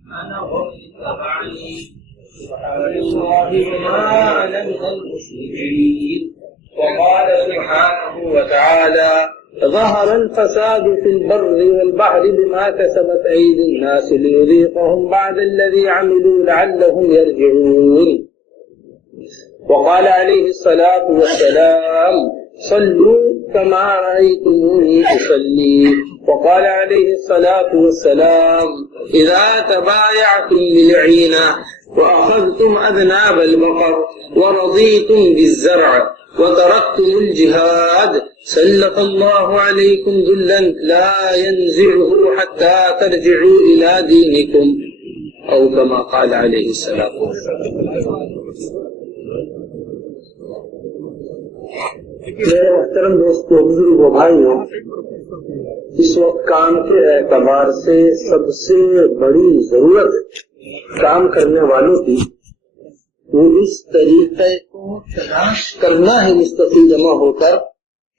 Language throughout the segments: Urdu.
أنا ومن اتبعني سبحان الله وما أنا من المشركين. وقال سبحانه وتعالى ظهر الفساد في البر والبحر بما كسبت أيدي الناس ليذيقهم بعد الذي عملوا لعلهم يرجعون. وقال عليه الصلاة والسلام صلوا كما رأيتموني أصلي. وقال عليه الصلاة والسلام إذا تبايعتم بالعينة وأخذتم أذناب البقر ورضيتم بالزرع وتركتم الجهاد سلط الله عليكم ذلا لا ينزعه حتى ترجعوا إلى دينكم أو كما قال عليه السلام والسلام. میرے محترم دوستو، بزرگو، بھائیو، اس وقت کام کے اعتبار سے سب سے بڑی ضرورت کام کرنے والوں کی وہ اس طریقے کو تلاش کرنا ہے مستقل جمع ہو کر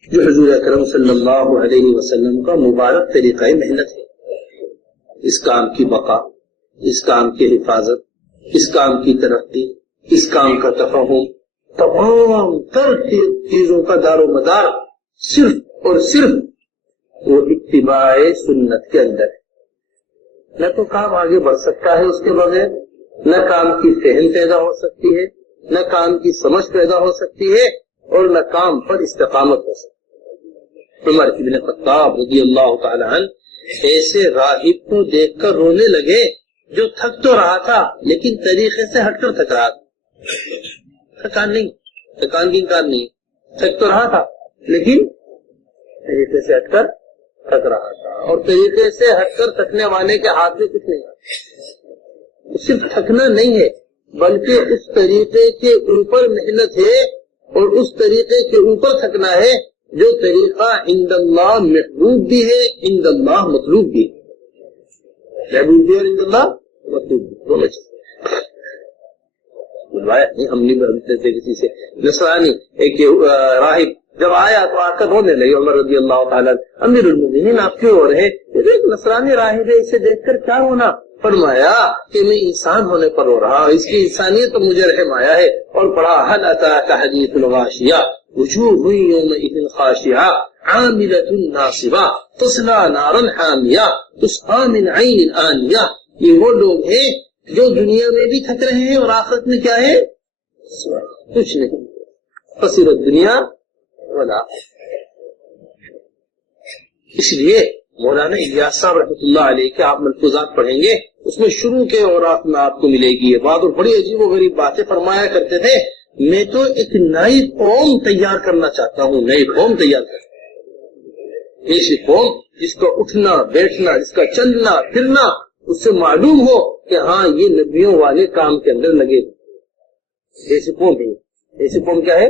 جو حضور اکرم صلی اللہ علیہ وسلم کا مبارک طریقہ محنت ہے. اس کام کی بقا، اس کام کی حفاظت، اس کام کی ترقی، اس کام کا تفہم، تمام تر چیزوں کا دار و مدار صرف اور صرف وہ اتباع سنت کے اندر ہے. نہ تو کام آگے بڑھ سکتا ہے اس کے بغیر، نہ کام کی فہم پیدا ہو سکتی ہے، نہ کام کی سمجھ پیدا ہو سکتی ہے، اور نہ کام پر استقامت ہو سکتی ہے. عمر ابن خطاب رضی اللہ تعالی عنہ ایسے راہب کو دیکھ کر رونے لگے جو تھک تو رہا تھا لیکن طریقے سے ہٹ کر تھک رہا تھا. تھکان کی انکار نہیں، تھک تو رہا تھا لیکن طریقے سے ہٹ کر تھک رہا تھا. اور طریقے سے ہٹ کر تھکنے والے کے ہاتھ میں کچھ نہیں ہے. صرف تھکنا نہیں ہے بلکہ اس طریقے کے اوپر محنت ہے اور اس طریقے کے اوپر تھکنا ہے جو طریقہ عند اللہ محبوب بھی ہے، عند اللہ مطلوب بھی ہے. محبوب بھی اور عند اللہ مطلوب بھی دونوں چیز. بلوایا نہیں ہم نہیں کسی سے. نصرانی ایک راہب جب آیا تو آ کر رونے لگے. عمر رضی اللہ تعالیٰ امیر المومنین آپ کیوں رو رہے؟ ایک نصرانی راہب ہے، اسے دیکھ کر کیا ہونا؟ فرمایا کہ میں انسان ہونے پر رو رہا ہوں، اس کی انسانیت پر مجھے رحم آیا ہے. اور پڑھا حل اتاک حدیث الغاشیہ وجوہ یومئذ خاشعہ عاملۃ ناصبہ تصلی نارا حامیہ تسقی من عین آنیہ. یہ وہ لوگ ہیں جو دنیا میں بھی تھک رہے ہیں اور آخرت میں کیا ہے؟ کچھ نہیں. خسرت دنیا ولا. اس لیے مولانا الیاس صاحب رحمۃ اللہ علیہ کے آپ ملفوظات پڑھیں گے، اس میں شروع کے اوراق میں آپ کو ملے گی یہ بات. اور بڑی عجیب و غریب باتیں فرمایا کرتے تھے. میں تو ایک نئی قوم تیار کرنا چاہتا ہوں، نئی قوم تیار کرنا، ایسی قوم جس کا اٹھنا بیٹھنا، جس کا چلنا پھرنا اس سے معلوم ہو کہ ہاں یہ نبیوں والے کام کے اندر لگے. ایسی قوم نہیں. ایسی قوم کیا ہے؟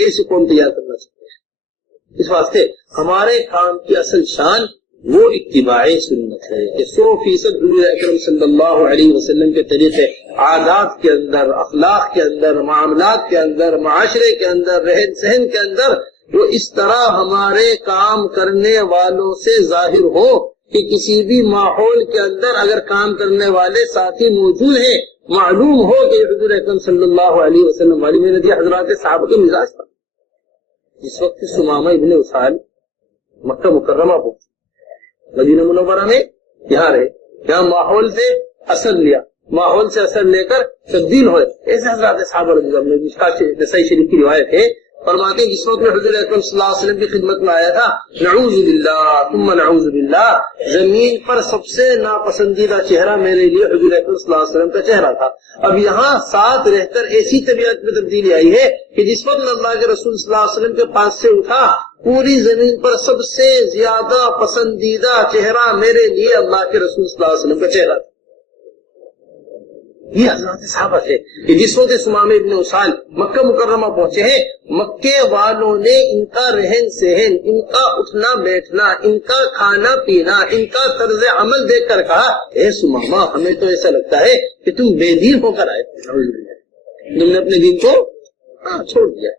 ایسی قوم تیار کرنا چاہتے ہیں. اس واسطے ہمارے کام کی اصل شان وہ اتباع سنت ہے کہ 100% حضور اکرم صلی اللہ علیہ وسلم کے طریقے عادات کے اندر، اخلاق کے اندر، معاملات کے اندر، معاشرے کے اندر، رہن سہن کے اندر وہ اس طرح ہمارے کام کرنے والوں سے ظاہر ہو کہ کسی بھی ماحول کے اندر اگر کام کرنے والے ساتھی موجود ہیں معلوم ہو کہ حضور اکرم صلی اللہ علیہ وسلم والی میں ندی حضرات صحابہ کے مزاج تھا. جس وقت سمامہ ابن اسال مکہ مکرمہ پہنچے، مدینہ منورہ میں یہاں رہے، یہاں ماحول سے اثر لیا، ماحول سے اثر لے کر تبدیل ہوئے. ایسے حضرات صحابہ رضی اللہ عنہم نسائی شریف کی روایت ہے. فرماتے ہیں جس وقت میں حضور اکرم صلی اللہ علیہ وسلم کی خدمت میں آیا تھا، نعوذ باللہ ثم نعوذ باللہ، زمین پر سب سے ناپسندیدہ چہرہ میرے لیے حضور اکرم صلی اللہ علیہ وسلم کا چہرہ تھا. اب یہاں ساتھ رہ کر ایسی طبیعت میں تبدیلی آئی ہے کہ جس وقت میں اللہ کے رسول صلی اللہ علیہ وسلم کے پاس سے اٹھا، پوری زمین پر سب سے زیادہ پسندیدہ چہرہ میرے لیے اللہ کے رسول صلی اللہ علیہ وسلم کا چہرہ تھا. یہ حضرات صحابہ تھے کہ جس وقت سمامہ ابن اسال مکہ مکرمہ پہنچے ہیں، مکے والوں نے ان کا رہن سہن، ان کا اٹھنا بیٹھنا، ان کا کھانا پینا، ان کا طرز عمل دیکھ کر کہا اے سمامہ ہمیں تو ایسا لگتا ہے کہ تم بے دین ہو کر آئے، تم نے اپنے دین کو چھوڑ دیا.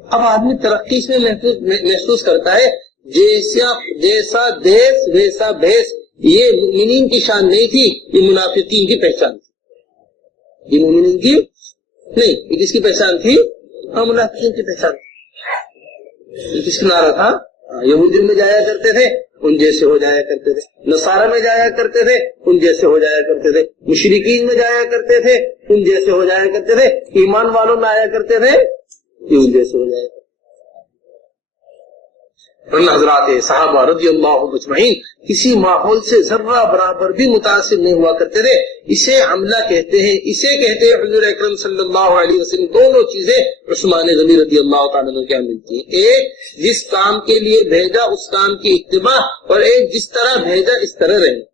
اب آدمی ترقی سے محسوس کرتا ہے جیسا دیس ویسا بھیس. یہ مومنین کی شان نہیں تھی، یہ منافقین کی پہچان تھی. یہ مومنین کی نہیں، یہ کس کی پہچان تھی؟ ہاں منافقین کی پہچان تھی. کس کا نعرہ تھا؟ یہودیوں میں جایا کرتے تھے ان جیسے ہو جایا کرتے تھے، نصارہ میں جایا کرتے تھے ان جیسے ہو جایا کرتے تھے، مشرکین میں جایا کرتے تھے ان جیسے ہو جایا کرتے تھے، ایمان والوں میں آیا کرتے تھے ان جیسے ہو جایا کرتے تھے. حضرات صحابہ رضی اللہ اجمعین کسی ماحول سے ذرہ برابر بھی متاثر نہیں ہوا کرتے تھے. اسے عملہ کہتے ہیں، اسے کہتے ہیں حضور اکرم صلی اللہ علیہ وسلم. دونوں چیزیں عثمان غنی رضی اللہ تعالیٰ عنہ کیا ملتی ہیں، ایک جس کام کے لیے بھیجا اس کام کی اتباع، اور ایک جس طرح بھیجا اس طرح رہنا.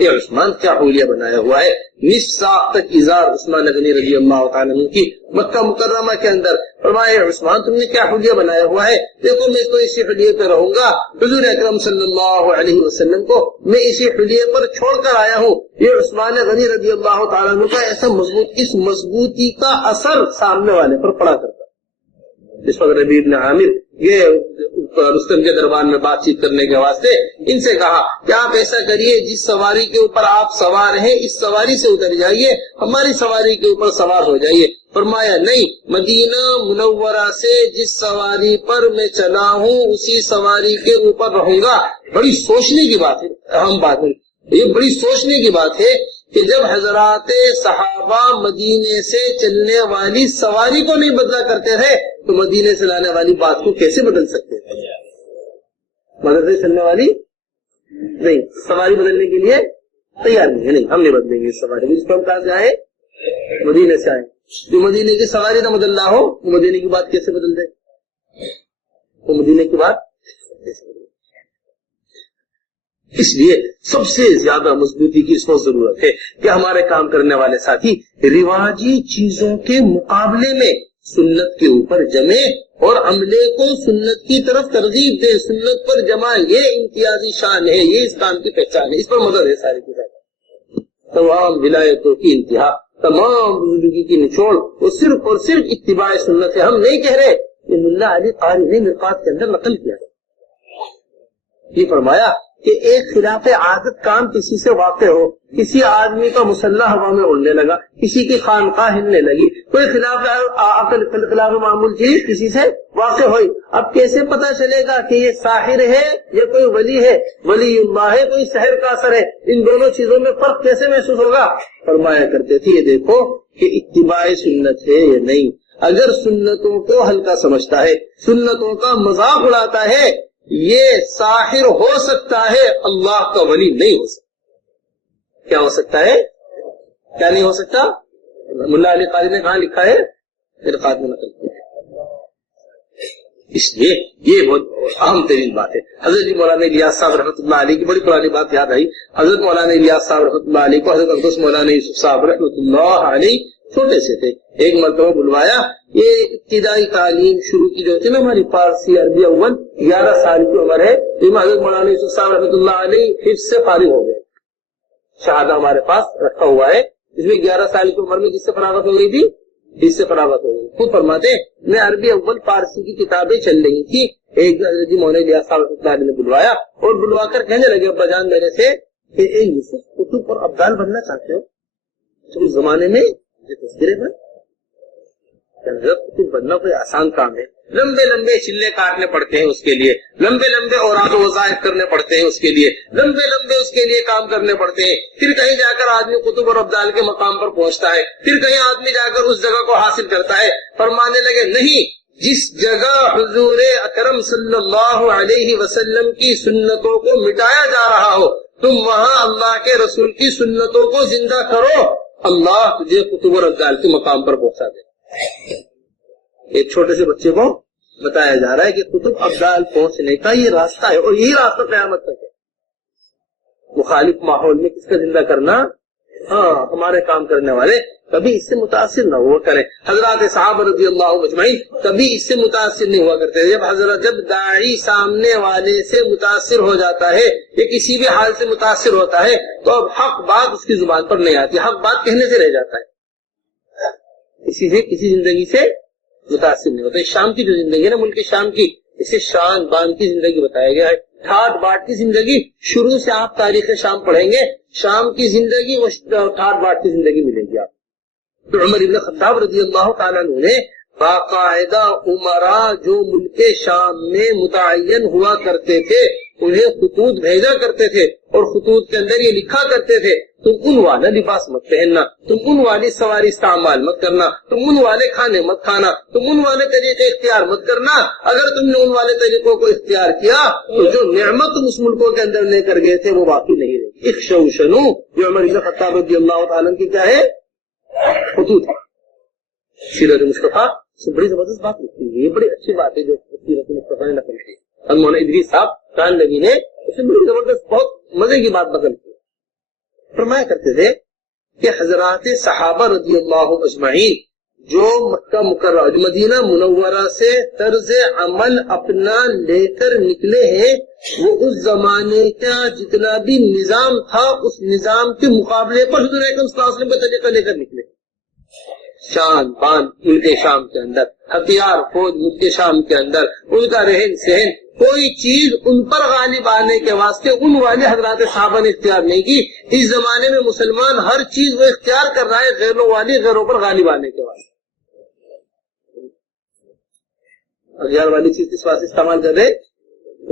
یہ عثمان کیا حلیہ بنایا ہوا ہے، نصف ساق تک ازار عثمان غنی رضی اللہ تعالیٰ عنہ کی مکہ مکرمہ کے اندر. فرمایا عثمان تم نے کیا حلیہ بنایا ہوا ہے، دیکھو میں تو اسی حلیے پہ رہوں گا. حضور اکرم صلی اللہ علیہ وسلم کو میں اسی حلیے پر چھوڑ کر آیا ہوں. یہ عثمان غنی رضی اللہ تعالیٰ عنہ کا ایسا اس مضبوطی کا اثر سامنے والے پر پڑا کرتا. اس وقت ربیع بن عامر یہ رستم کے دربار میں بات چیت کرنے کے واسطے ان سے کہا کہ آپ ایسا کریے، جس سواری کے اوپر آپ سوار ہیں اس سواری سے اتر جائیے، ہماری سواری کے اوپر سوار ہو جائیے. فرمایا نہیں، مدینہ منورہ سے جس سواری پر میں چلا ہوں اسی سواری کے اوپر رہوں گا. بڑی سوچنے کی بات ہے، اہم بات ہے، یہ بڑی سوچنے کی بات ہے کہ جب حضرات صحابہ مدینے سے چلنے والی سواری کو نہیں بدلا کرتے تھے تو مدینے سے لانے والی بات کو کیسے بدل سکتے تھے؟ مدد سے چلنے والی نہیں، سواری بدلنے کے لیے تیار نہیں ہے، نہیں ہم نہیں بدلیں گے سواری. جس کو ہم کہاں سے آئے؟ مدینے سے آئے. جو مدینے کی سواری نہ بدل رہا ہو وہ مدینے کی بات کیسے بدل دے؟ وہ مدینے کی بات. اس لیے سب سے زیادہ مضبوطی کی اس کو ضرورت ہے کہ ہمارے کام کرنے والے ساتھی رواجی چیزوں کے مقابلے میں سنت کے اوپر جمے اور عملے کو سنت کی طرف ترغیب دے، سنت پر جمع. یہ امتیازی شان ہے، یہ اس کام کی پہچان ہے، اس پر مدد ہے ساری کی ساری. تمام ولایتوں کی انتہا، تمام بزرگی کی نچوڑ وہ صرف اور صرف اتباع سنت ہے. ہم نہیں کہہ رہے، یہ ملا علی قاری نے مرقات کے اندر نقل کیا. یہ فرمایا کہ ایک خلاف عادت کام کسی سے واقع ہو، کسی آدمی کا مسلح ہوا میں اڑنے لگا، کسی کی خانقاہ ہلنے لگی، کوئی خلاف معمول چیز کسی سے واقع ہوئی. اب کیسے پتا چلے گا کہ یہ ساحر ہے یا کوئی ولی ہے، ولی اللہ ہے کوئی سحر کا اثر ہے؟ ان دونوں چیزوں میں فرق کیسے محسوس ہوگا؟ فرمایا کرتے تھے یہ دیکھو کہ اتباع سنت ہے یا نہیں. اگر سنتوں کو ہلکا سمجھتا ہے، سنتوں کا مذاق اڑاتا ہے، یہ ساحر ہو سکتا ہے، اللہ کا ولی نہیں ہو سکتا. کیا ہو سکتا ہے، کیا نہیں ہو سکتا؟ ملا علی قاری نے کہاں لکھا ہے؟ مرقات میں نقل کیا ہے. اس لیے یہ بہت اہم ترین بات ہے. حضرت مولانا الیاس صاحب رحمۃ اللہ علیہ کی بڑی پرانی بات یاد آئی. حضرت مولانا الیاس صاحب رحمۃ اللہ علیہ کو حضرت اقدس مولانا یوسف صاحب رحمۃ اللہ علیہ چھوٹے سے تھے، ایک مرتبہ بلوایا. یہ ابتدائی تعلیم شروع کی جو تھی نا ہماری فارسی عربی اول 11 سال کی عمر ہے، حضرت مولانا یوسف صاحب رحمۃ اللہ علیہ حفظ سے فارغ ہو گئے. شہادہ ہمارے پاس رکھا ہوا ہے، اس میں 11 سال کی عمر میں جس سے فراغت ہو گئی تھی، اس سے فراغت ہو گئی. خود فرماتے میں عربی اول فارسی کی کتابیں چل رہی تھی، ایک حضرت مولانا الیاس صاحب رحمۃ اللہ علیہ نے بلوایا اور بلوا کر کہنے لگے ابا جان میرے سے کہ اے یوسف کتب اور ابدال بننا چاہتے ہو؟ تو اس زمانے میں تصویریں کتب بننا کوئی آسان کام ہے، لمبے لمبے چلے کاٹنے پڑتے ہیں اس کے لیے، لمبے لمبے اوراق و وظائف کرنے پڑتے ہیں اس کے لیے، لمبے لمبے اس کے لیے کام کرنے پڑتے ہیں. پھر کہیں جا کر آدمی قطب اور ابدال کے مقام پر پہنچتا ہے، پھر کہیں آدمی جا کر اس جگہ کو حاصل کرتا ہے. فرمانے لگے نہیں، جس جگہ حضور اکرم صلی اللہ علیہ وسلم کی سنتوں کو مٹایا جا رہا ہو تم وہاں اللہ کے رسول کی سنتوں کو زندہ کرو، اللہ تجھے قطب اور ابدال کے مقام پر پہنچا دے. ایک چھوٹے سے بچے کو بتایا جا رہا ہے کہ قطب ابدال پہنچنے کا یہ راستہ ہے اور یہی راستہ قیامت تک ہے. مخالف ماحول میں کس کا زندہ کرنا؟ ہاں، ہمارے کام کرنے والے کبھی اس سے متاثر نہ ہوا کریں. حضرات صحابہ رضی اللہ اجمعین کبھی اس سے متاثر نہیں ہوا کرتے. جب داعی سامنے والے سے متاثر ہو جاتا ہے یا کسی بھی حال سے متاثر ہوتا ہے تو اب حق بات اس کی زبان پر نہیں آتی، حق بات کہنے سے رہ جاتا ہے، کسی زندگی سے متاثر نہیں ہوتا. شام کی جو زندگی ہے نا، ملک شام کی، اسے شان بان کی زندگی بتایا گیا ہے. ٹھاٹ باٹ کی زندگی. شروع سے آپ تاریخ شام پڑھیں گے, شام کی زندگی وہ ٹھاٹ باٹ کی زندگی ملے گی آپ. تو عمر ابن خطاب رضی اللہ تعالیٰ عنہ نے باقاعدہ عمرا جو ملک شام میں متعین ہوا کرتے تھے انہیں خطوط بھیجا کرتے تھے, اور خطوط کے اندر یہ لکھا کرتے تھے تم ان والا لباس مت پہننا, تم ان والی سواری استعمال مت کرنا, تم ان والے کھانے مت کھانا, تم ان والے طریقے اختیار مت کرنا. اگر تم نے ان والے طریقوں کو اختیار کیا تو جو نعمت تم اس ملکوں کے اندر لے کر گئے تھے وہ باقی نہیں رہی. اخشوشنو جو عمر بن خطاب رضی اللہ تعالیٰ کی کیا ہے خطوط. سیرت مصطفیٰ سے بڑی زبردست بات لکھی ہے, یہ بڑی اچھی بات ہے جو سیرت مصطفیٰ نے نقل کی. مولانا ادریس صاحب خان نبی نے اس میں بڑی زبردست بہت مزے کی بات نقل کی. فرمایا کرتے تھے کہ حضرات صحابہ رضی اللہ اجمعین جو مکہ مکرمہ مدینہ منورہ سے طرز عمل اپنا لے کر نکلے ہیں وہ اس زمانے کا جتنا بھی نظام تھا اس نظام کے مقابلے پر حضور اکرم صلی اللہ علیہ وسلم کا طریقہ لے کر نکلے. شان پان ملک شام کے اندر, ہتھیار فوج ملک شام کے اندر, ان کا رہن سہن, کوئی چیز ان پر غالب آنے کے واسطے ان والے حضرات صحابہ نے اختیار نہیں کی. اس زمانے میں مسلمان ہر چیز وہ اختیار کر رہا ہے غیروں والی غیروں پر غالب آنے کے واسطے. غیر والی چیز کس واسطے استعمال کر رہے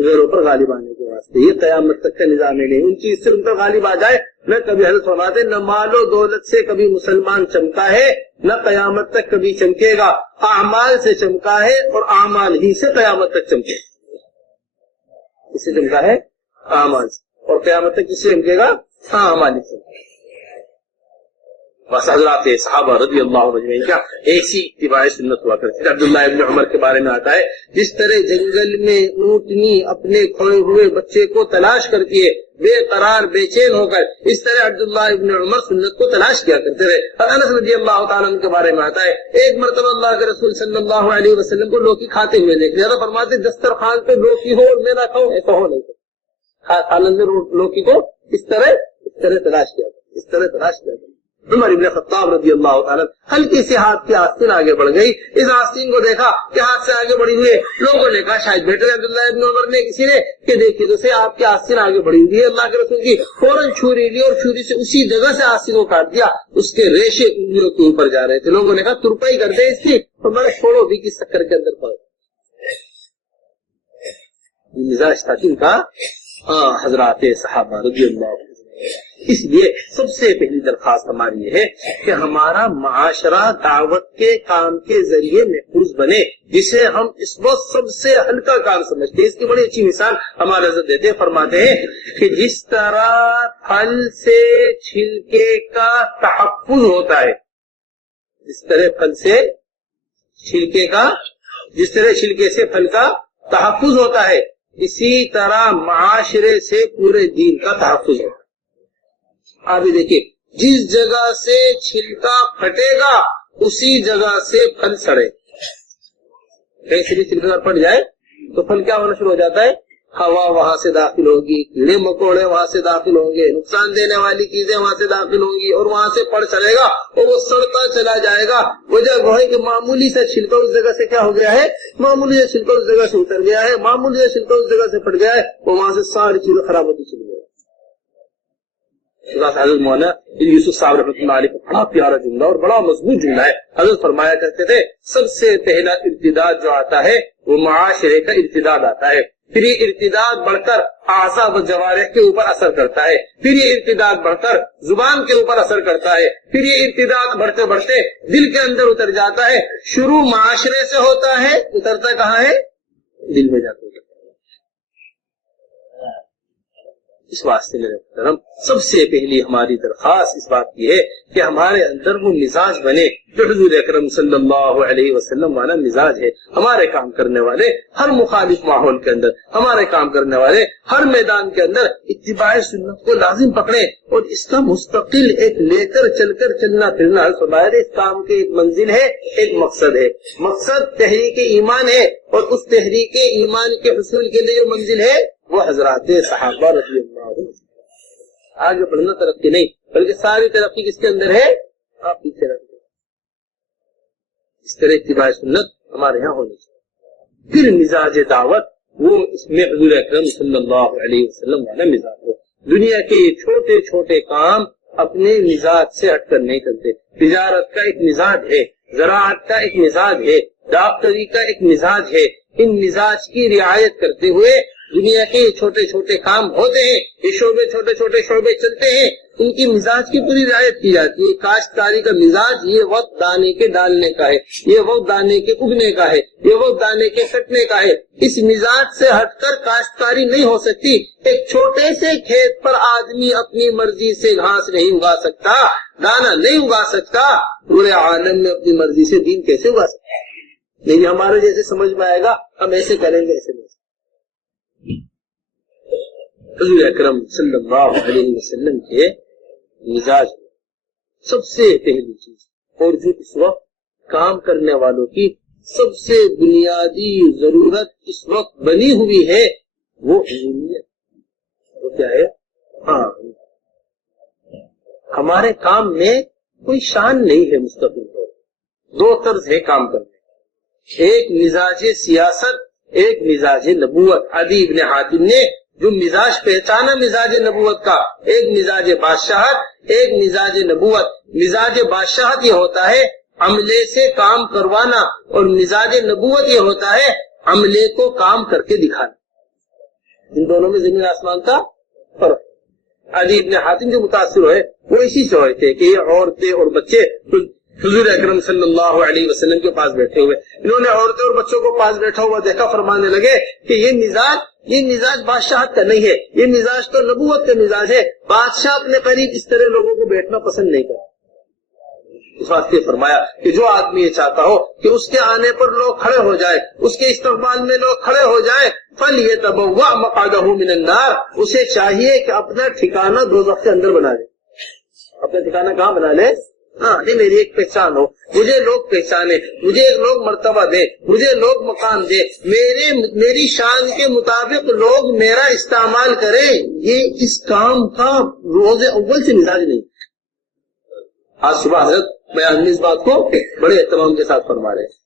غیروں پر غالب آنے کے واسطے. یہ قیامت تک کا نظام ہے. نہیں ان چیز سے ان پر غالب آ جائے نہ کبھی حضرت فرماتے نہ مال و دولت سے کبھی مسلمان چمکا ہے نہ قیامت تک کبھی چمکے گا. اعمال سے چمکا ہے اور اعمال ہی سے قیامت تک چمکے. اس سے چمکا ہے اعمال سے, اور قیامت تک کس سے چمکے گا اعمال سے. بس حضرات صحابہ رضی اللہ عنہ کیا ایسی اتباع سنت ہوا کرتی. عبداللہ ابن عمر کے بارے میں آتا ہے جس طرح جنگل میں اونٹنی اپنے کھوئے ہوئے بچے کو تلاش کرتی ہے بے قرار بے چین ہو کر, اس طرح عبداللہ ابن عمر سنت کو تلاش کیا کرتے رہے. انس رضی اللہ تعالیٰ عنہ کے بارے میں آتا ہے ایک مرتبہ اللہ کے رسول صلی اللہ علیہ وسلم کو لوکی کھاتے ہوئے دیکھ لیا. فرماتے دسترخوان پہ لوکی ہو اور میں نہ کھاؤں ایسا ہو نہیں سکتا. سالن میں لوکی کو اس طرح تلاش کیا. عمر ابن خطاب رضی اللہ تعالیٰ ہلکی سی ہاتھ کی آستین آگے بڑھ گئی. اس آستین کو دیکھا کہ ہاتھ سے آگے بڑھی ہوئی ہے. لوگوں نے کہا شاید بیٹے عبداللہ ابن عمر نے کسی نے کہ دیکھیے تو سے آپ کی آستین آگے بڑھی ہوئی ہے. اللہ کے رسول کی فوراً چھری لی اور چھری سے اسی جگہ سے آستین کو کاٹ دیا. اس کے ریشے انگلیوں کے اوپر جا رہے تھے. لوگوں نے کہا ترپائی کر دے اس کی, اور میں نے چھوڑو بھی کس چکر کے اندر پڑ. مزاج تھا ان کا حضرات صحابہ رضی اللہ عنہ. اس لیے سب سے پہلی درخواست ہماری یہ ہے کہ ہمارا معاشرہ دعوت کے کام کے ذریعے محفوظ بنے جسے ہم اس وقت سب سے ہلکا کام سمجھتے ہیں. اس کی بڑی اچھی مثال ہمارے حضرت دیتے فرماتے ہیں کہ جس طرح پھل سے چھلکے کا تحفظ ہوتا ہے, جس طرح پھل سے چھلکے کا جس طرح چھلکے سے پھل کا تحفظ ہوتا ہے اسی طرح معاشرے سے پورے دین کا تحفظ ہوتا ہے. آپ دیکھیے جس جگہ سے چھلکا پھٹے گا اسی جگہ سے پھل سڑے. کہیں سے بھی چھلکا پھٹ جائے تو پھل کیا ہونا شروع ہو جاتا ہے, ہوا وہاں سے داخل ہوگی, کیڑے مکوڑے وہاں سے داخل ہوں گے, نقصان دینے والی چیزیں وہاں سے داخل ہوں گی اور وہاں سے پڑ چلے گا اور وہ سڑتا چلا جائے گا. وجہ وہ ہے کہ معمولی سے چھلکا اس جگہ سے کیا ہو گیا ہے, معمولی سے چھلکا اس جگہ سے اتر گیا ہے, معمولی سے چھلکا اس جگہ سے پھٹ گیا ہے, وہ وہاں سے ساری چیزیں خراب ہوتی چلی گئی. حضرت مولانا یوسف صاحب رحمۃ اللہ علیہ بڑا پیارا جملہ اور بڑا مضبوط جملہ ہے. حضرت فرمایا کرتے تھے سب سے پہلا ارتداد جو آتا ہے وہ معاشرے کا ارتداد آتا ہے. پھر یہ ارتداد بڑھ کر اعضاء و جوارح کے اوپر اثر کرتا ہے. پھر یہ ارتداد بڑھ کر زبان کے اوپر اثر کرتا ہے. پھر یہ ارتداد بڑھتے بڑھتے دل کے اندر اتر جاتا ہے. شروع معاشرے سے ہوتا ہے, اترتا کہاں ہے, دل میں جاتا ہے. اس واسطے میرے محترم سب سے پہلی ہماری درخواست اس بات کی ہے کہ ہمارے اندر وہ مزاج بنے جو حضور اکرم صلی اللہ علیہ وسلم والا مزاج ہے. ہمارے کام کرنے والے ہر مخالف ماحول کے اندر, ہمارے کام کرنے والے ہر میدان کے اندر اتباع سنت کو لازم پکڑے اور اس کا مستقل ایک لے کر چل کر چلنا پھرنا. اس کام کے ایک منزل ہے, ایک مقصد ہے. مقصد تحریک ایمان ہے اور اس تحریک ایمان کے حصول کے لیے جو منزل ہے وہ حضرات صحابہ رضی اللہ عنہ. آگے بڑھنا ترقی نہیں بلکہ ساری ترقی کس کے اندر ہے, آپ پیچھے رکھ دیں. اس طرح اتباع سنت ہمارے یہاں ہونی چاہیے. پھر مزاج دعوت وہ اس میں حضور اکرم صلی اللہ علیہ وسلم والا مزاج ہو. دنیا کے یہ چھوٹے چھوٹے کام اپنے مزاج سے ہٹ کر نہیں کرتے. تجارت کا ایک مزاج ہے، زراعت کا ایک مزاج ہے، ڈاکٹری کا ایک مزاج ہے. ان مزاج کی رعایت کرتے ہوئے دنیا کے چھوٹے چھوٹے کام ہوتے ہیں، یہ شعبے چھوٹے چھوٹے شعبے چلتے ہیں، ان کی مزاج کی پوری رعایت کی جاتی ہے. کاشتکاری کا مزاج یہ وقت دانے کے ڈالنے کا ہے، یہ وقت دانے کے اگنے کا ہے، یہ وقت دانے کے کٹنے کا ہے. اس مزاج سے ہٹ کر کاشتکاری نہیں ہو سکتی. ایک چھوٹے سے کھیت پر آدمی اپنی مرضی سے گھاس نہیں اگا سکتا، دانا نہیں اگا سکتا. پورے عالم میں اپنی مرضی سے دین کیسے اگا سکتا؟ نہیں ہمارے جیسے سمجھ میں آئے گا، ہم ایسے کریں گے، ایسے نہیں. حضور اکرم صلی اللہ علیہ وسلم کے مزاج سب سے پہلی چیز، اور جو اس وقت کام کرنے والوں کی سب سے بنیادی ضرورت اس وقت بنی ہوئی ہے، وہ عمومیت. وہ کیا ہے؟ ہاں، ہمارے کام میں کوئی شان نہیں ہے مستقل طور. دو طرز ہے کام کرنے، ایک مزاج سیاست، ایک مزاج نبوت. عدی ابن حاتم نے جو مزاج پہچانا مزاج نبوت کا، ایک مزاج بادشاہت، ایک مزاج نبوت. مزاج بادشاہت یہ ہوتا ہے عملے سے کام کروانا، اور مزاج نبوت یہ ہوتا ہے عملے کو کام کر کے دکھانا. ان دونوں میں زمین آسمان کا فرق. عدی ابن حاتم جو متاثر ہوئے وہ اسی سے ہوئے تھے کہ یہ عورتیں اور بچے حضور اکرم صلی اللہ علیہ وسلم کے پاس بیٹھے ہوئے، انہوں نے عورتوں اور بچوں کو پاس بیٹھا ہوا دیکھا، فرمانے لگے کہ یہ مزاج بادشاہت کا نہیں ہے، یہ مزاج تو نبوت کا مزاج ہے. بادشاہ اپنے قریب اس طرح لوگوں کو بیٹھنا پسند نہیں کرتا. اس واسطے فرمایا کہ جو آدمی یہ چاہتا ہو کہ اس کے آنے پر لوگ کھڑے ہو جائے، اس کے استقبال میں لوگ کھڑے ہو جائیں، فَلْيَتَبَوَّأْ مَقْعَدَهُ مِنَ النَّارِ، اسے چاہیے کہ اپنا ٹھکانہ دوزخ کے اندر بنا لے. اپنا ٹھکانہ کہاں بنا لے؟ ہاں، یہ میری ایک پہچان ہو، مجھے لوگ پہچانے، مجھے ایک لوگ مرتبہ دے، مجھے لوگ مقام دے، میری شان کے مطابق لوگ میرا استعمال کریں. یہ اس کام کا روز اول سے مزاج نہیں. آج صبح حضرت بیان میں اس بات کو بڑے اہتمام کے ساتھ فرما رہے ہیں.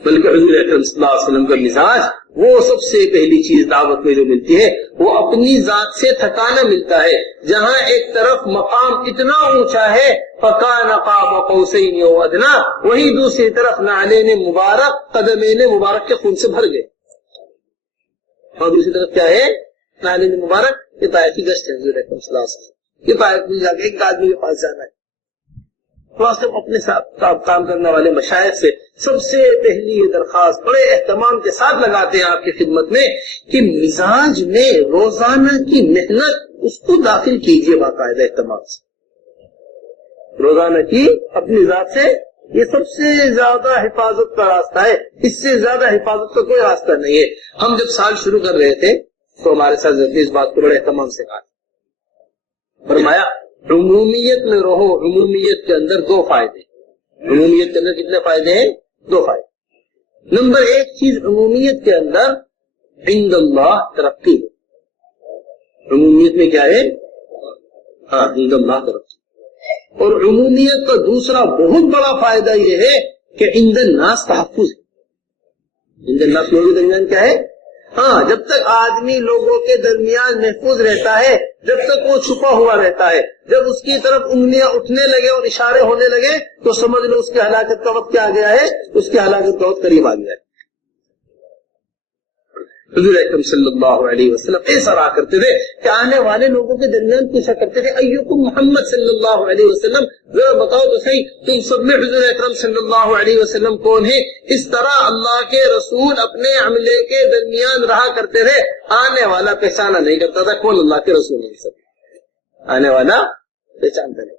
بلکہ حضور اکرم صلی اللہ علیہ وسلم کا مزاج وہ سب سے پہلی چیز دعوت میں جو ملتی ہے وہ اپنی ذات سے تھکانا ملتا ہے. جہاں ایک طرف مقام اتنا اونچا ہے فَكَانَ قَابَ قَوْسَيْنِ أَوْ أَدْنَىٰ، وہیں دوسری طرف نعلین مبارک، قدمین مبارک کے خون سے بھر گئے. اور دوسری طرف کیا ہے؟ نعلین مبارک. یہ طائف کی گشت ہے حضور اکرم صلی اللہ علیہ وسلم. یہ طائف میں جا کے ایک آدمی کے پاس جانا ہے. تو اپنے ساتھ کام کرنے والے مشائخ سے سب سے پہلی یہ درخواست بڑے اہتمام کے ساتھ لگاتے ہیں آپ کی خدمت میں کہ مزاج میں روزانہ کی محنت اس کو داخل کیجیے باقاعدہ اہتمام سے. روزانہ کی اپنی ذات سے یہ سب سے زیادہ حفاظت کا راستہ ہے. اس سے زیادہ حفاظت کا کوئی راستہ نہیں ہے. ہم جب سال شروع کر رہے تھے تو ہمارے ساتھ اس بات کو بڑے اہتمام سے کہا، فرمایا عمومیت میں رہو. عمومیت کے اندر دو فائدے. عمومیت کے اندر کتنے فائدے ہیں؟ دو فائدے. نمبر ایک چیز عمومیت کے اندر عند اللہ ترقی ہے. عمومیت میں کیا ہے؟ ہاں، عند اللہ ترقی. اور عمومیت کا دوسرا بہت بڑا فائدہ یہ ہے کہ عند الناس تحفظ ہے. عند الناس لوگوں کے درمیان کیا ہے؟ ہاں، جب تک آدمی لوگوں کے درمیان محفوظ رہتا ہے، جب تک وہ چھپا ہوا رہتا ہے، جب اس کی طرف انگلیاں اٹھنے لگے اور اشارے ہونے لگے تو سمجھ لو اس کی ہلاکت کا وقت کیا آ گیا ہے، اس کی ہلاکت بہت قریب آ گیا ہے. حضور اکرم صلی اللہ علیہ وسلم ایسا رہا کرتے تھے کہ آنے والے لوگوں کے درمیان پوچھا کرتے تھے ایوکم محمد صلی اللہ علیہ وسلم، ذرا بتاؤ تو صحیح تم سب میں حضور اکرم صلی اللہ علیہ وسلم کون ہے؟ اس طرح اللہ کے رسول اپنے عملے کے درمیان رہا کرتے تھے. آنے والا پہچانا نہیں کرتا تھا کون اللہ کے رسول ہے. سب آنے والا پہچانتا نہیں.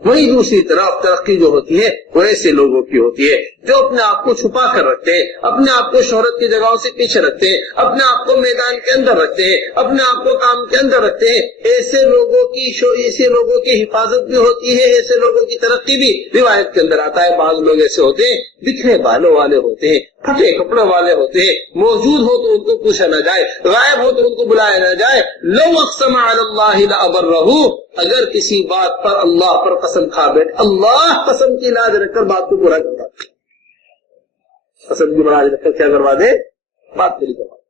وہی دوسری طرف ترقی جو ہوتی ہے وہ ایسے لوگوں کی ہوتی ہے جو اپنے آپ کو چھپا کر رکھتے ہیں، اپنے آپ کو شہرت کی جگہوں سے پیچھے رکھتے ہیں، اپنے آپ کو میدان کے اندر رکھتے ہیں، اپنے آپ کو کام کے اندر رکھتے ہیں. ایسے لوگوں کی حفاظت بھی ہوتی ہے، ایسے لوگوں کی ترقی بھی. روایت کے اندر آتا ہے بعض لوگ ایسے ہوتے ہیں بکھرے بالوں والے ہوتے ہیں، پھٹے کپڑے والے ہوتے ہیں، موجود ہو تو ان کو پوچھا نہ جائے، غائب ہو تو ان کو بلایا نہ جائے. لو اقسم علی اللہ لابرہ، اگر کسی بات پر اللہ پر قسم کھا بیٹھے، اللہ قسم کی لاج رکھ کر بات کو پورا کرتا. حسن کی بنا کر کیا کروا دے, بات پوری کروا دے.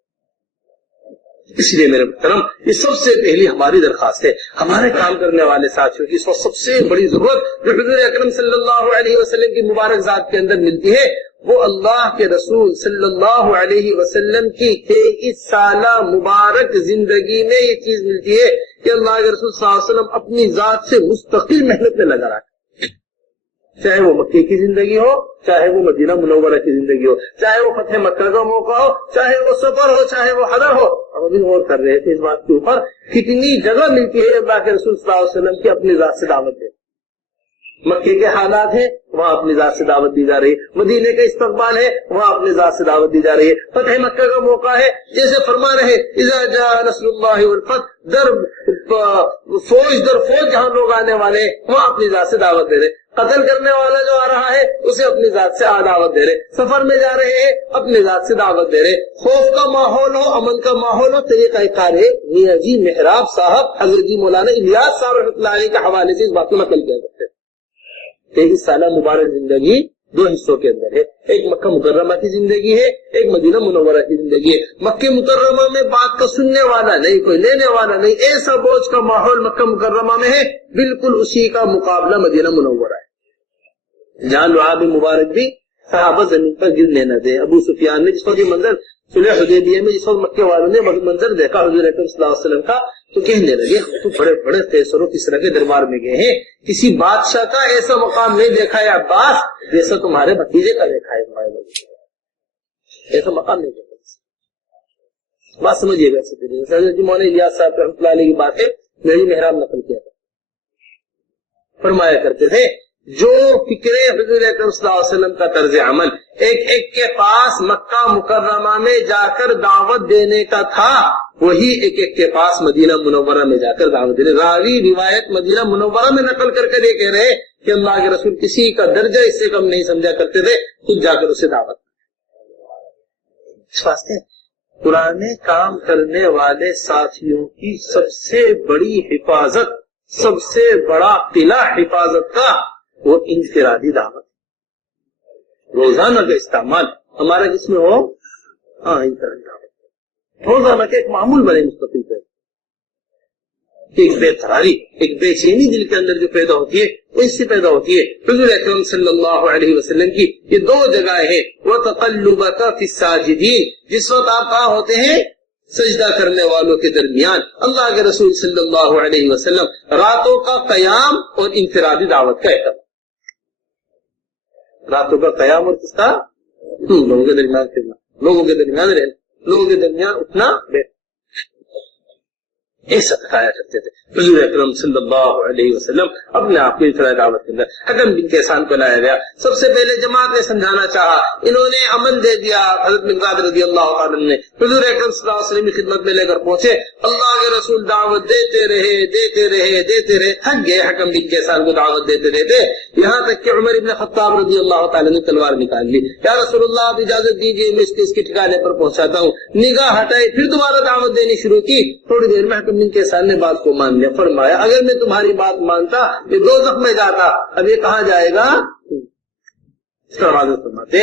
اس لیے میرے محترم یہ سب سے پہلی ہماری درخواست ہے ہمارے کام کرنے والے ساتھیوں کی. سب سے بڑی ضرورت جو حضور اکرم صلی اللہ علیہ وسلم کی مبارک ذات کے اندر ملتی ہے وہ اللہ کے رسول صلی اللہ علیہ وسلم کی 23 سالہ مبارک زندگی میں یہ چیز ملتی ہے کہ اللہ کے رسول صلی اللہ علیہ وسلم اپنی ذات سے مستقل محنت میں لگا رہا, چاہے وہ مکے کی زندگی ہو, چاہے وہ مدینہ منورہ کی زندگی ہو, چاہے وہ فتح مکہ کا موقع ہو, چاہے وہ سفر ہو, چاہے وہ حضر ہو. ہم ابھی غور کر رہے تھے اس بات کے اوپر کتنی جگہ ملتی ہے اللہ کے رسول صلی اللہ علیہ وسلم کی اپنی ذات سے دعوت دے. مکے کے حالات ہیں وہاں اپنی ذات سے دعوت دی جا رہی ہے, مدینے کا استقبال ہے وہاں اپنی ذات سے دعوت دی جا رہی ہے, فتح مکہ کا موقع ہے جیسے فرما رہے اذا جاء نصر اللہ والفتح, در فوج در فوج جہاں لوگ آنے والے وہاں اپنی ذات سے دعوت دے رہے, قتل کرنے والا جو آ رہا ہے اسے اپنی ذات سے دعوت دے رہے, سفر میں جا رہے ہیں اپنی ذات سے دعوت دے رہے, خوف کا ماحول ہو, امن کا ماحول ہو, طریقہ کار ہے میاں جی محراب صاحب حضرت جی مولانا الیاس صاحب رحمۃ اللہ علیہ کے حوالے سے اس بات کو نقل کیا کرتے ہیں. 23 سالہ مبارک زندگی دو حصوں کے اندر ہے, ایک مکہ مکرمہ کی زندگی ہے, ایک مدینہ منورہ کی زندگی ہے. مکہ مکرمہ میں بات کا سننے والا نہیں, کوئی لینے والا نہیں, ایسا بوجھ کا ماحول مکہ مکرمہ میں ہے, بالکل اسی کا مقابلہ مدینہ منورہ ہے جہاں لعاب مبارک بھی صحابہ زمین پر گرنے نہ دے. ابو سفیان نے جس وقت یہ منظر صلح حدیبیہ میں جس وقت مکے والوں نے منظر دیکھا حضور اکرم صلی اللہ علیہ وسلم کا تو کہنے لگے ہم تو بڑے بڑے قیصر و کسریٰ کے دربار میں گئے ہیں, کسی بادشاہ کا ایسا مقام نہیں دیکھا ہے عباس جیسا تمہارے بھتیجے کا دیکھا ہے, ایسا مقام نہیں دیکھا. بات سمجھیے گا. حضرت مولانا الیاس صاحب رحمۃ اللہ علیہ کی باتیں میری محراب نقل کیا تھا, فرمایا کرتے تھے جو فکر حضور اکرم صلی اللہ علیہ وسلم کا طرز عمل ایک ایک کے پاس مکہ مکرمہ میں جا کر دعوت دینے کا تھا وہی ایک ایک کے پاس مدینہ منورہ میں جا کر دعوت دینے. راوی روایت مدینہ منورہ میں نقل کر کے یہ کہہ رہے کہ اللہ کے رسول کسی کا درجہ اس سے کم نہیں سمجھا کرتے تھے, خود جا کر اسے دعوت. اس واسطے پرانے کام کرنے والے ساتھیوں کی سب سے بڑی حفاظت, سب سے بڑا قلعہ حفاظت کا وہ انفرادی دعوت, روزانہ کا استعمال ہمارا جس میں ہو, انفرادی دعوت روزانہ کے ایک معمول بنے مستقل پہ. ایک بے قراری, ایک بے چینی دل کے اندر جو پیدا ہوتی ہے وہ اس سے پیدا ہوتی ہے. حضور اکرم صلی اللہ علیہ وسلم کی یہ دو جگہیں ہیں, وَتَقَلُّبَكَ فِي السَّاجِدِينَ, جس وقت آپ کہاں ہوتے ہیں سجدہ کرنے والوں کے درمیان. اللہ کے رسول صلی اللہ علیہ وسلم راتوں کا قیام اور انفرادی دعوت کا اہتمام, راتوں کا قیام اور کس کا, لوگوں کے درمیان پھرنا, لوگوں کے درمیان رہنا, لوگوں کے درمیان اٹھنا بیٹھنا, ایسا بتایا کرتے تھے. حضور اکرم صلی اللہ علیہ وسلم اپنے آپ کو انفرادی دعوت کے اندر حکم بن کیسان کو لایا گیا. سب سے پہلے جماعت نے سمجھانا چاہا, انہوں نے امن دے دیا. حضرت مقداد رضی اللہ عنہ نے حضور اکرم صلی اللہ علیہ وسلم کی خدمت میں لے کر پہنچے. اللہ کے رسول دعوت دیتے رہے تھک گئے حکم بن کیسان کو دعوت دیتے رہتے, یہاں تک کہ عمر ابن خطاب رضی اللہ تعالیٰ نے تلوار نکال لی. یا رسول اللہ آپ اجازت دیجیے میں اس کے ٹھکانے پر پہنچاتا ہوں. نگاہ ہٹائی, پھر دوبارہ دعوت دینی شروع کی. تھوڑی دیر میں حکم بن کیسان نے بات کو مان لیا. فرمایا اگر میں تمہاری بات مانتا یہ دوزخ میں جاتا, اب یہ کہاں جائے گا. فرماتے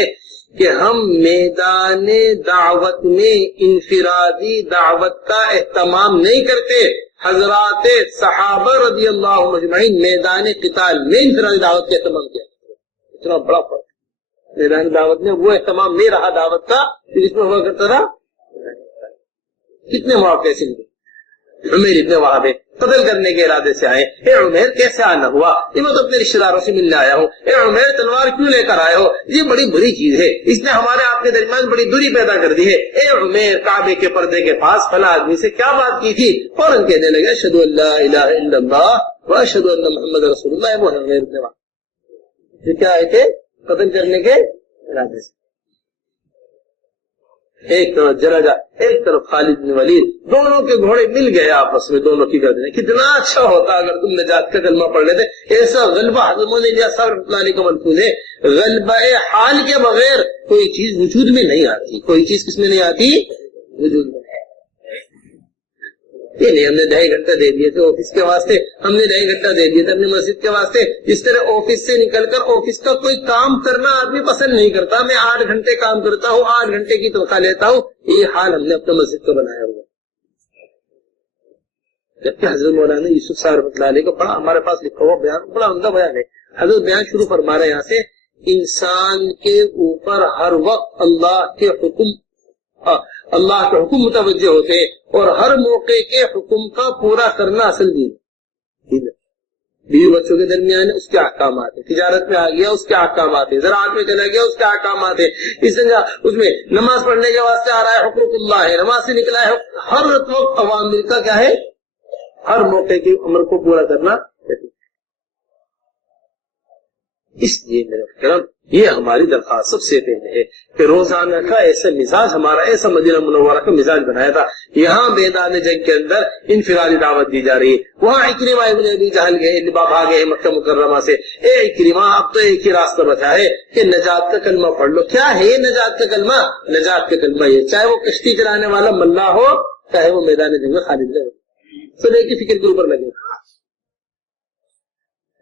کہ ہم میدان دعوت میں انفرادی دعوت کا اہتمام نہیں کرتے. حضرات صحابہ رضی اللہ مجمعین میدان قتال میں انفرادی دعوت کا اہتمام کیا. اتنا بڑا فرق, میدان دعوت میں وہ اہتمام نہیں رہا دعوت کا جس میں ہوا کرتا تھا. کتنے مواقع ایسے عمیر ابن وہاب قتل کرنے کے ارادے سے آئے. اے عمیر کیسے آنا ہوا, یہ میں تو اپنے رشتے داروں سے ملنے آیا ہوں. اے عمیر تلوار کیوں لے کر آئے ہو, یہ بڑی بری چیز ہے, اس نے ہمارے آپ کے درمیان بڑی دوری پیدا کر دی ہے. اے عمیر کعبے کے پردے کے پاس فلاں آدمی سے کیا بات کی تھی, فوراً کہنے لگا اشہد ان لا الہ الا اللہ واشہد ان محمد رسول اللہ. وہ عمیر ابن وہاب یہ کیا آئے تھے قتل کرنے کے ارادے سے. ایک طرف جرجا, ایک طرف خالد بن ولید, دونوں کے گھوڑے مل گئے آپس میں, دونوں کی گردنیں. کتنا اچھا ہوتا اگر تم نجات کا کلمہ پڑھ لیتے. ایسا غلبہ حضرت الیاس صاحب رحمۃ اللہ علیہ کا ملفوظ ہے, غلبہ حال کے بغیر کوئی چیز وجود میں نہیں آتی. کوئی چیز کس میں نہیں آتی, وجود میں. یہ نہیں ہم نے 2.5 گھنٹہ دے دیے تھے آفس کے واسطے، ہم نے 2.5 گھنٹہ دے دیے تھے اپنی مسجد کے واسطے. اس طرح آفس سے نکل کر آفس کا کوئی کام کرنا آدمی پسند نہیں کرتا. میں 8 گھنٹے کام کرتا ہوں، 8 گھنٹے کی تنخواہ لیتا ہوں. یہ حال ہم نے اپنے مسجد کو بنایا ہوا. جبکہ حضرت مولانا یوسف صاحب رحمۃ اللہ علیہ کا بڑا ہمارے پاس لکھا ہوا بیان، بڑا عمدہ بیان ہے. حضرت بیان شروع فرما رہے ہیں یہاں سے، انسان کے اوپر ہر وقت اللہ کے حکم متوجہ ہوتے ہیں اور ہر موقع کے حکم کا پورا کرنا اصل دین. بیوی بچوں کے درمیان اس کے احکامات ہیں، تجارت میں آ گیا اس کے احکامات ہیں، زراعت میں چلا گیا اس کے احکامات ہیں، اس میں نماز پڑھنے کے واسطے آ رہا ہے حقوق اللہ ہے، نماز سے نکلا ہے. ہر وقت عوامل کا کیا ہے؟ ہر موقع کے امر کو پورا کرنا. اس لیے میرے محترم یہ ہماری درخواست سب سے پہلے ہے کہ روزانہ کا ایسا مزاج ہمارا، ایسا مدینہ منورہ کا مزاج بنایا تھا. یہاں میدان جنگ کے اندر انفرادی دعوت دی جا رہی ہے. وہاں اکرمہ ابن ابی جہل گئے، بھاگے مکہ مکرمہ سے. اے اکرمہ اب تو ایک ہی راستہ بچا ہے کہ نجات کا کلمہ پڑھ لو. کیا ہے نجات کا کلمہ؟ نجات کا کلمہ یہ، چاہے وہ کشتی چلانے والا ملا ہو، چاہے وہ میدان جنگ میں خالد رہے، سب ایک ہی فکر کے اوپر لگے.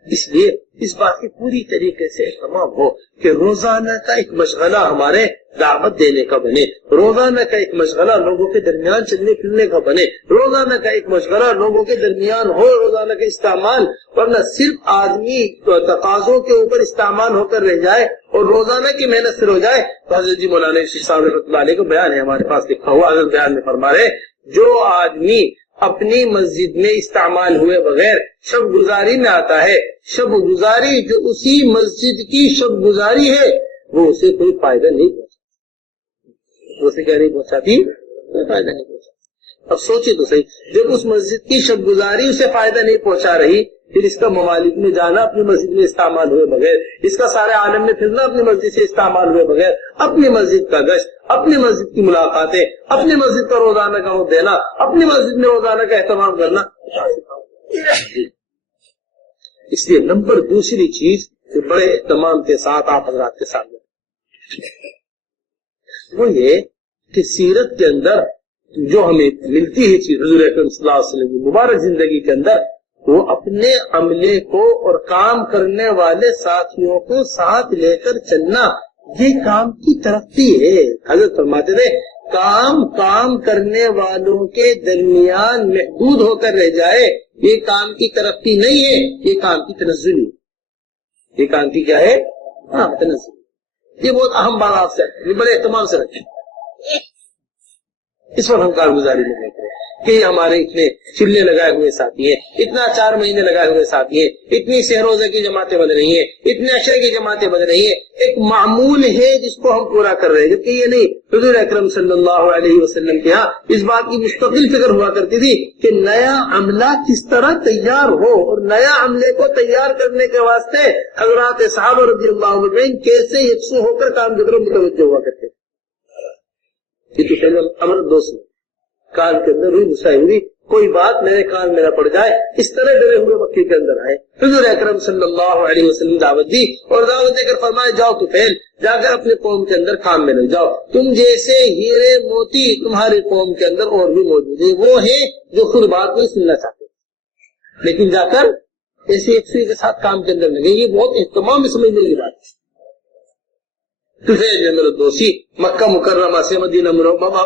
اس لیے اس بات کی پوری طریقے سے اہتمام ہو کہ روزانہ کا ایک مشغلہ ہمارے دعوت دینے کا بنے، روزانہ کا ایک مشغلہ لوگوں کے درمیان چلنے پھرنے کا بنے، روزانہ کا ایک مشغلہ لوگوں کے درمیان ہو، روزانہ کا استعمال. ورنہ صرف آدمی تقاضوں کے اوپر استعمال ہو کر رہ جائے اور روزانہ کی محنت سے ہو جائے. تو حضرت جی مولانا یوسف صاحب رحمۃ اللہ علیہ کا بیان ہے ہمارے پاس لکھا ہوا. حضرت بیان میں فرما رہے، جو آدمی اپنی مسجد میں استعمال ہوئے بغیر شب گزاری میں آتا ہے، شب گزاری جو اسی مسجد کی شب گزاری ہے وہ اسے کوئی فائدہ نہیں پہنچاتی. وہ اسے کیا نہیں پہنچاتی؟ کوئی فائدہ نہیں پہنچاتی. اب سوچے تو صحیح، جب اس مسجد کی شب گزاری اسے فائدہ نہیں پہنچا رہی، پھر اس کا ممالک میں جانا اپنی مسجد میں استعمال ہوئے بغیر، اس کا سارے عالم میں پھرنا اپنی مسجد سے استعمال ہوئے بغیر، اپنی مسجد کا گشت، اپنی مسجد کی ملاقاتیں، اپنی مسجد کا روزانہ کا وقت دینا، اپنی مسجد میں روزانہ کا اہتمام کرنا. اس لیے نمبر دوسری چیز جو بڑے اہتمام کے ساتھ آپ حضرات کے سامنے وہ یہ کہ سیرت کے اندر جو ہمیں ملتی ہے چیز حضور اکرم صلی اللہ علیہ وسلم کی مبارک زندگی کے اندر، وہ اپنے عملے کو اور کام کرنے والے ساتھیوں کو ساتھ لے کر چلنا، یہ کام کی ترقی ہے. حضرت فرماتے تھے کام کرنے والوں کے درمیان محدود ہو کر رہ جائے، یہ کام کی ترقی نہیں ہے، یہ کام کی تنزلی. یہ کام کی کیا ہے؟ تنزلی. یہ بہت اہم بات آپ سے بڑے اہتمام سے رکھیں. اس وقت ہم کارگزاری میں دیکھ رہے ہیں کہ یہ ہمارے اتنے چلے لگائے ہوئے ساتھی ہیں، اتنا 4 مہینے لگائے ہوئے ساتھی ہیں، اتنی سہ روزہ کی جماعتیں بن رہی ہیں، اتنے عشرے کی جماعتیں بن رہی ہیں. ایک معمول ہے جس کو ہم پورا کر رہے ہیں، جبکہ یہ نہیں. حضور اکرم صلی اللہ علیہ وسلم کے ہاں اس بات کی مستقل فکر ہوا کرتی تھی کہ نیا عملہ کس طرح تیار ہو، اور نیا عملے کو تیار کرنے کے واسطے حضرات صحابہ رضی اللہ عنہم کیسے یکسو ہو کر کام کی طرف متوجہ ہوا کرتے. یہ تو پہلے امر دوست کان کے اندر ہوئی گسائی ہوئی کوئی بات میرے کان میں نہ پڑ جائے، اس طرح ڈرے ہوئے مکے کے اندر آئے. حضور اکرم صلی اللہ علیہ وسلم دعوت دی اور دعوت دے کر فرمائے جاؤ تو پھیل، جا کر اپنے قوم کے اندر کام میں لگ جاؤ. تم جیسے ہیرے موتی تمہاری قوم کے اندر اور بھی موجود ہیں، وہ ہیں جو خود بات نہیں سننا چاہتے لیکن جا کر ایسے ایک کے ساتھ کام کے اندر لگے. یہ بہت اہتمام میں سمجھنے کی بات ہے. میرے دوستی مکہ مکرمہ سے مدینہ منورہ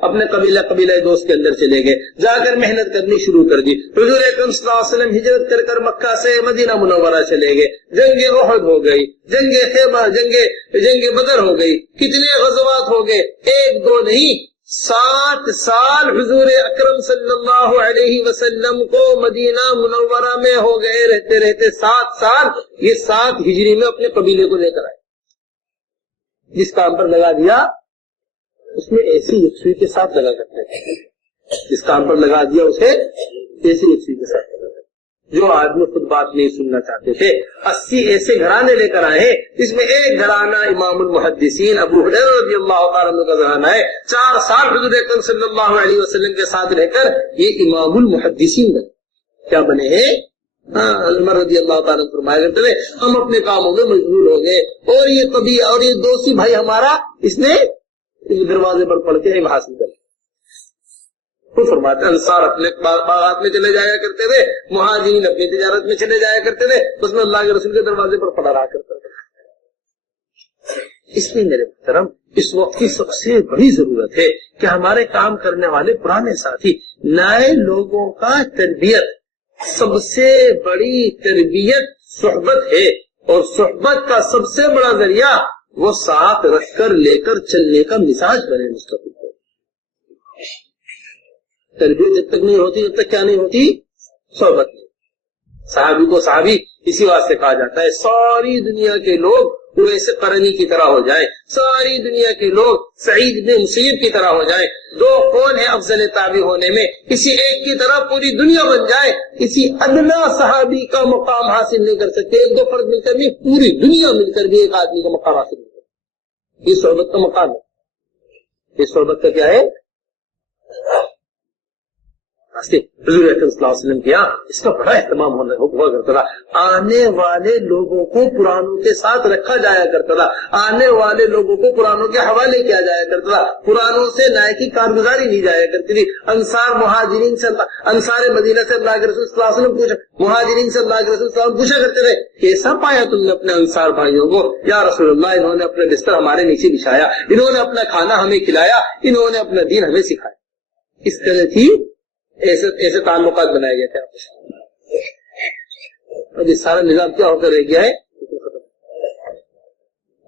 اپنے قبیلہ دوست کے اندر چلے گئے، جا کر محنت کرنی شروع کر دی. حضور اکرم صلی اللہ علیہ وسلم ہجرت کر کر مکہ سے مدینہ منورہ چلے گئے. جنگ احد ہو گئی، جنگ خیبر، جنگ بدر ہو گئی، کتنے غزوات ہو گئے، 1 2 نہیں 7 سال حضور اکرم صلی اللہ علیہ وسلم کو مدینہ منورہ میں ہو گئے رہتے رہتے 7 سال. یہ 7 ہجری میں اپنے قبیلے کو لے کر آئے. جس کام پر لگا دیا اس میں ایسی یکسوئی کے ساتھ لگا کرتے تھے، جس کام پر لگا دیا اسے ایسی یکسوئی کے ساتھ لگا کرتے. جو آدمی خود بات نہیں سننا چاہتے تھے 80 ایسے گھرانے لے کر آئے، جس میں ایک گھرانہ امام المحدثین ابو ہریرہ رضی اللہ تعالیٰ عنہ کا گھرانہ ہے. 4 سال حضور اکرم صلی اللہ علیہ وسلم کے ساتھ رہ کر یہ امام المحدثین بنے. کیا بنے ہیں؟ عمر رضی اللہ تعالیٰ فرمایا کرتے تھے ہم اپنے کاموں میں مشغول ہو گئے اور یہ کبھی اور یہ دوستی بھائی ہمارا اس نے دروازے پر پڑھ کے علم حاصل کر خود فرماتے ہیں انصار اپنے باغات میں چلے جایا کرتے تھے، مہاجرین اپنی تجارت میں چلے جایا کرتے تھے، اس میں اللہ کے رسول کے دروازے پر پڑا رہا کرتا تھا۔ اس لیے میرے محترم اس وقت کی سب سے بڑی ضرورت ہے کہ ہمارے کام کرنے والے پرانے ساتھی نئے لوگوں کا تربیت، سب سے بڑی تربیت صحبت ہے، اور صحبت کا سب سے بڑا ذریعہ وہ ساتھ رکھ کر لے کر چلنے کا مزاج بنے مستقبل کو۔ تربیت جب تک نہیں ہوتی، جب تک کیا نہیں ہوتی؟ صحبت نہیں۔ صحابی کو صحابی اسی واسطے کہا جاتا ہے، ساری دنیا کے لوگ ویسے قرنی کی طرح ہو جائیں، ساری دنیا کے لوگ سعید بن مسیب کی طرح ہو جائیں، دو کون ہے افضل تابع ہونے میں، کسی ایک کی طرح پوری دنیا بن جائے، کسی ادنا صحابی کا مقام حاصل نہیں کر سکتے، ایک دو فرد مل کر بھی، پوری دنیا مل کر بھی ایک آدمی کا مقام حاصل نہیں کر سکتے۔ یہ صحبت کا مقام ہے۔ یہ صحبت کا کیا ہے؟ حضور اکرم صلی اللہ علیہ وسلم کیا اس کا بڑا اہتمام ہوا کرتا تھا۔ آنے والے لوگوں کو قرآنوں کے ساتھ رکھا جایا کرتا تھا، آنے والے لوگوں کو قرآنوں کے حوالے کیا جایا کرتا تھا، قرآنوں سے نائے کی کارگزاری لی جایا کرتی تھی۔ انصار مہاجرین سے انصار مدینہ سے اللہ کے رسول صلی اللہ علیہ وسلم پوچھا، مہاجرین سے اللہ کے رسول صلی اللہ علیہ وسلم پوچھا کرتے تھے کیسا پایا تم نے اپنے انصار بھائیوں کو؟ یا رسول اللہ انہوں نے اپنا بستر ہمارے نیچے بچھایا، انہوں نے اپنا کھانا ہمیں کھلایا، انہوں نے اپنا دین ہمیں سکھایا۔ اس طرح کی ایسے تعلقات بنائے گئے تھے آپ۔ اب یہ سارا نظام کیا ہو کر رہ گیا ہے؟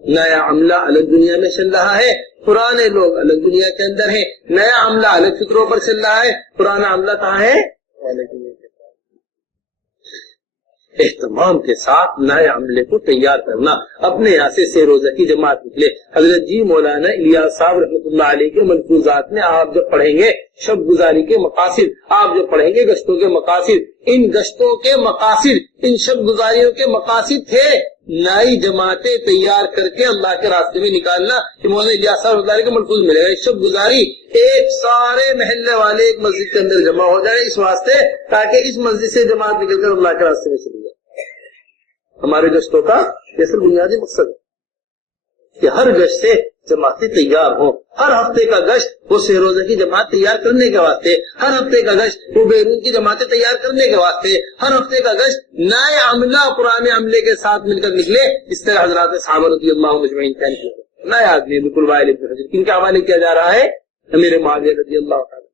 نیا عملہ الگ دنیا میں چل رہا ہے، پرانے لوگ الگ دنیا کے اندر ہیں، نیا عملہ الگ فطروں پر چل رہا ہے، پرانا عملہ کہاں ہے؟ الگ دنیا کے۔ اہتمام کے ساتھ نئے عملے کو تیار کرنا، اپنے یہاں سے 6 روزہ کی جماعت نکلے۔ حضرت جی مولانا الیاس صاحب رحمۃ اللہ علیہ کے ملفوظات میں آپ جب پڑھیں گے شب گزاری کے مقاصد، آپ جب پڑھیں گے گشتوں کے مقاصد، ان گشتوں کے مقاصد، ان شب گزاریوں کے مقاصد تھے نئی جماعتیں تیار کر کے اللہ کے راستے میں نکالنا۔ کہ مولانا الیاس صاحب رحمۃ اللہ علیہ کے ملفوظ ملے گا شب گزاری، ایک سارے محلے والے ایک مسجد کے اندر جمع ہو جائے اس واسطے تاکہ اس مسجد سے جماعت نکل کر اللہ کے راستے میں چلی جائے۔ ہمارے گشتوں کا یہ صرف بنیادی مقصد ہے کہ ہر گشت سے جماعتیں تیار ہوں۔ ہر ہفتے کا گشت وہ 6 روزہ کی جماعت تیار کرنے کے واسطے، ہر ہفتے کا گشت وہ بیرون کی جماعتیں تیار کرنے کے واسطے، ہر ہفتے کا گشت نئے عملہ پرانے عملے کے ساتھ مل کر نکلے۔ اس طرح حضرات صحابہ رضی اللہ عنہم اجمعین نئے آدمی بالکل وائل ابن حجر کن کے حوالے کیا جا رہا ہے؟ امیر معاویہ رضی اللہ تعالیٰ۔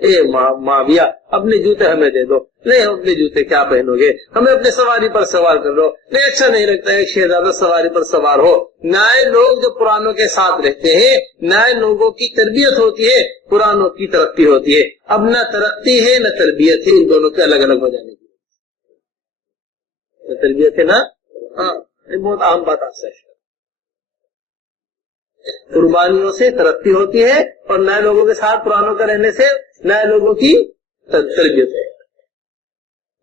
اے معاویہ اپنے جوتے ہمیں دے دو۔ نہیں اپنے جوتے کیا پہنو گے، ہمیں اپنے سواری پر سوار کر دو۔ نہیں اچھا نہیں لگتا ایک شہزادہ سواری پر سوار ہو۔ نئے لوگ جو پرانوں کے ساتھ رہتے ہیں، نئے لوگوں کی تربیت ہوتی ہے، پرانوں کی ترقی ہوتی ہے۔ اب نہ ترقی ہے نہ تربیت ہے، ان دونوں کے الگ الگ ہو جانے کی نہ تربیت ہے نہ، ہاں یہ بہت عام بات آپ سے۔ قربانیوں سے ترقی ہوتی ہے اور نئے لوگوں کے ساتھ پرانوں کا رہنے سے نئے لوگوں کی تربیت ہے۔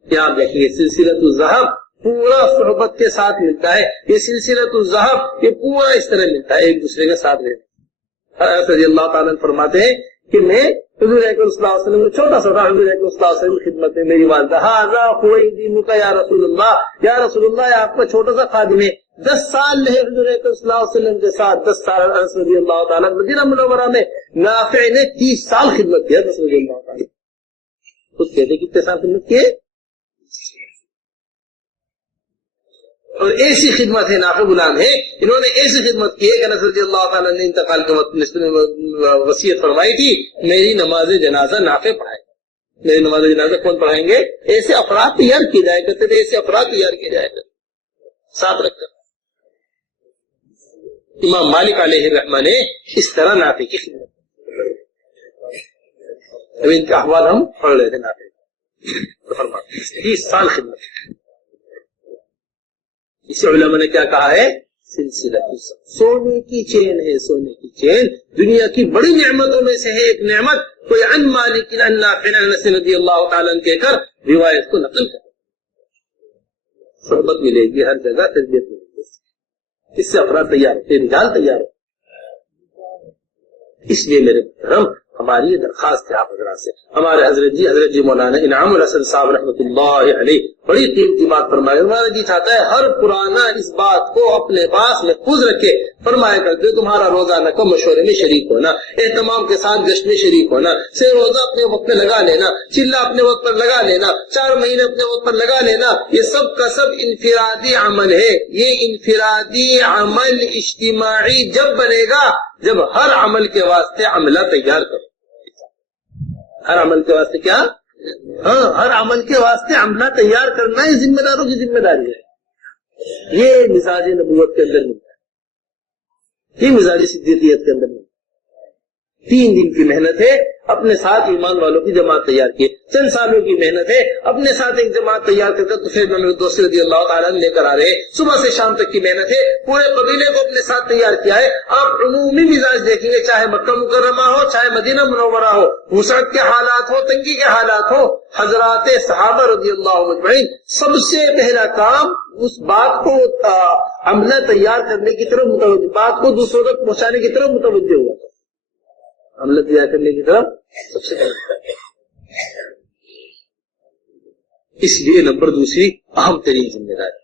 کیا آپ دیکھیں گے سلسلۃ الذہب پورا صحبت کے ساتھ ملتا ہے، یہ سلسلۃ الذہب یہ پورا اس طرح ملتا ہے ایک دوسرے کے ساتھ رہنا۔ رضی اللہ تعالیٰ فرماتے ہیں کہ میں حضور اکرم صلی اللہ علیہ وسلم چھوٹا سا حضور اکرم صلی اللہ علیہ وسلم کی خدمت میں میری والدہ ھذا خویدیمک یا رسول اللہ، یا رسول اللہ آپ کا چھوٹا سا خادم ہے۔ 10 سال رہے حضور اکرم صلی اللہ علیہ وسلم کے ساتھ، 10 سال انس رضی اللہ تعالیٰ مدینہ منورہ میں، نافع نے 30 سال خدمت کیا رضی اللہ تعالیٰ۔ خود کہتے کتنے سال خدمت کیے؟ اور ایسی خدمت ہے، نافع غلام ہے، انہوں نے ایسی خدمت کی ہے کہ انس رضی اللہ تعالیٰ نے انتقال کے وقت وصیت فرمائی تھی میری نماز جنازہ نافع پڑھائے۔ میری نماز جنازہ کون پڑھائیں گے؟ ایسے افراد تیار کیے جائے کرتے تھے، ایسے افراد تیار کیے جائے کرتے ساتھ رکھ کر۔ امام مالک علیہ الرحمہ نے اس طرح نافع کی خدمت، اب ان کا احوال ہم پڑھ رہے تھے۔ نافع 30 سال خدمت، اسے علماء نے کیا کہا ہے؟ سلسلہ سونے کی چین ہے، سونے کی چین دنیا کی بڑی نعمتوں میں سے ہے ایک نعمت۔ کوئی عن مالک عن نافع عن انس رضی اللہ تعالیٰ عنہ کہہ کر روایت کو نقل کر، صحبت ملے گی ہر جگہ، تربیت ملے گی، اس سے افراد تیار ہوتے، رجال تیار ہوتے۔ اس لیے میرے محترم ہماری یہ درخواست ہے آپ حضرات سے. ہمارے حضرت جی مولانا انعام الحسن صاحب رحمۃ اللہ علیہ بڑی قیمتی بات فرمائے. ہمارا جی چاہتا ہے ہر پرانا اس بات کو اپنے پاس محفوظ رکھے. فرمایا کرتے تمہارا روزانہ کا مشورے میں شریک ہونا، اہتمام کے ساتھ گشت میں شریک ہونا، سے روزہ اپنے وقت میں لگا لینا، چلہ اپنے وقت پر لگا لینا، 4 مہینے اپنے وقت پر لگا لینا، یہ سب کا سب انفرادی عمل ہے. یہ انفرادی عمل اجتماعی جب بنے گا جب ہر عمل کے واسطے عملہ تیار کرو. ہر عمل کے واسطے کیا؟ ہاں، ہر عمل کے واسطے عملہ تیار کرنا یہ ذمہ داروں کی ذمہ داری ہے. یہ مزاج نبوت کے اندر ملتا ہے، یہ مزاج صدیقیت کے اندر ملتا ہے. 3 دن کی محنت ہے، اپنے ساتھ ایمان والوں کی جماعت تیار کی. چند سالوں کی محنت ہے، اپنے ساتھ ایک جماعت تیار کرتے تو پھر دوسری رضی اللہ تعالیٰ لے کر آ رہے. صبح سے شام تک کی محنت ہے، پورے قبیلے کو اپنے ساتھ تیار کیا ہے. آپ عمومی مزاج دیکھیں گے، چاہے مکہ مکرمہ ہو، چاہے مدینہ منورہ ہو، وسعت کے حالات ہو، تنگی کے حالات ہو، حضرات صحابہ رضی اللہ مجمعین سب سے پہلا کام اس بات کو عملہ تیار کرنے کی طرف متوجہ، بات کو دوسروں تک پہنچانے کی طرف متوجہ ہوا تھا. عملہ تیار کرنے کی طرف سب سے پہلے. اس لیے نمبر 2 اہم ترین ذمہ داری.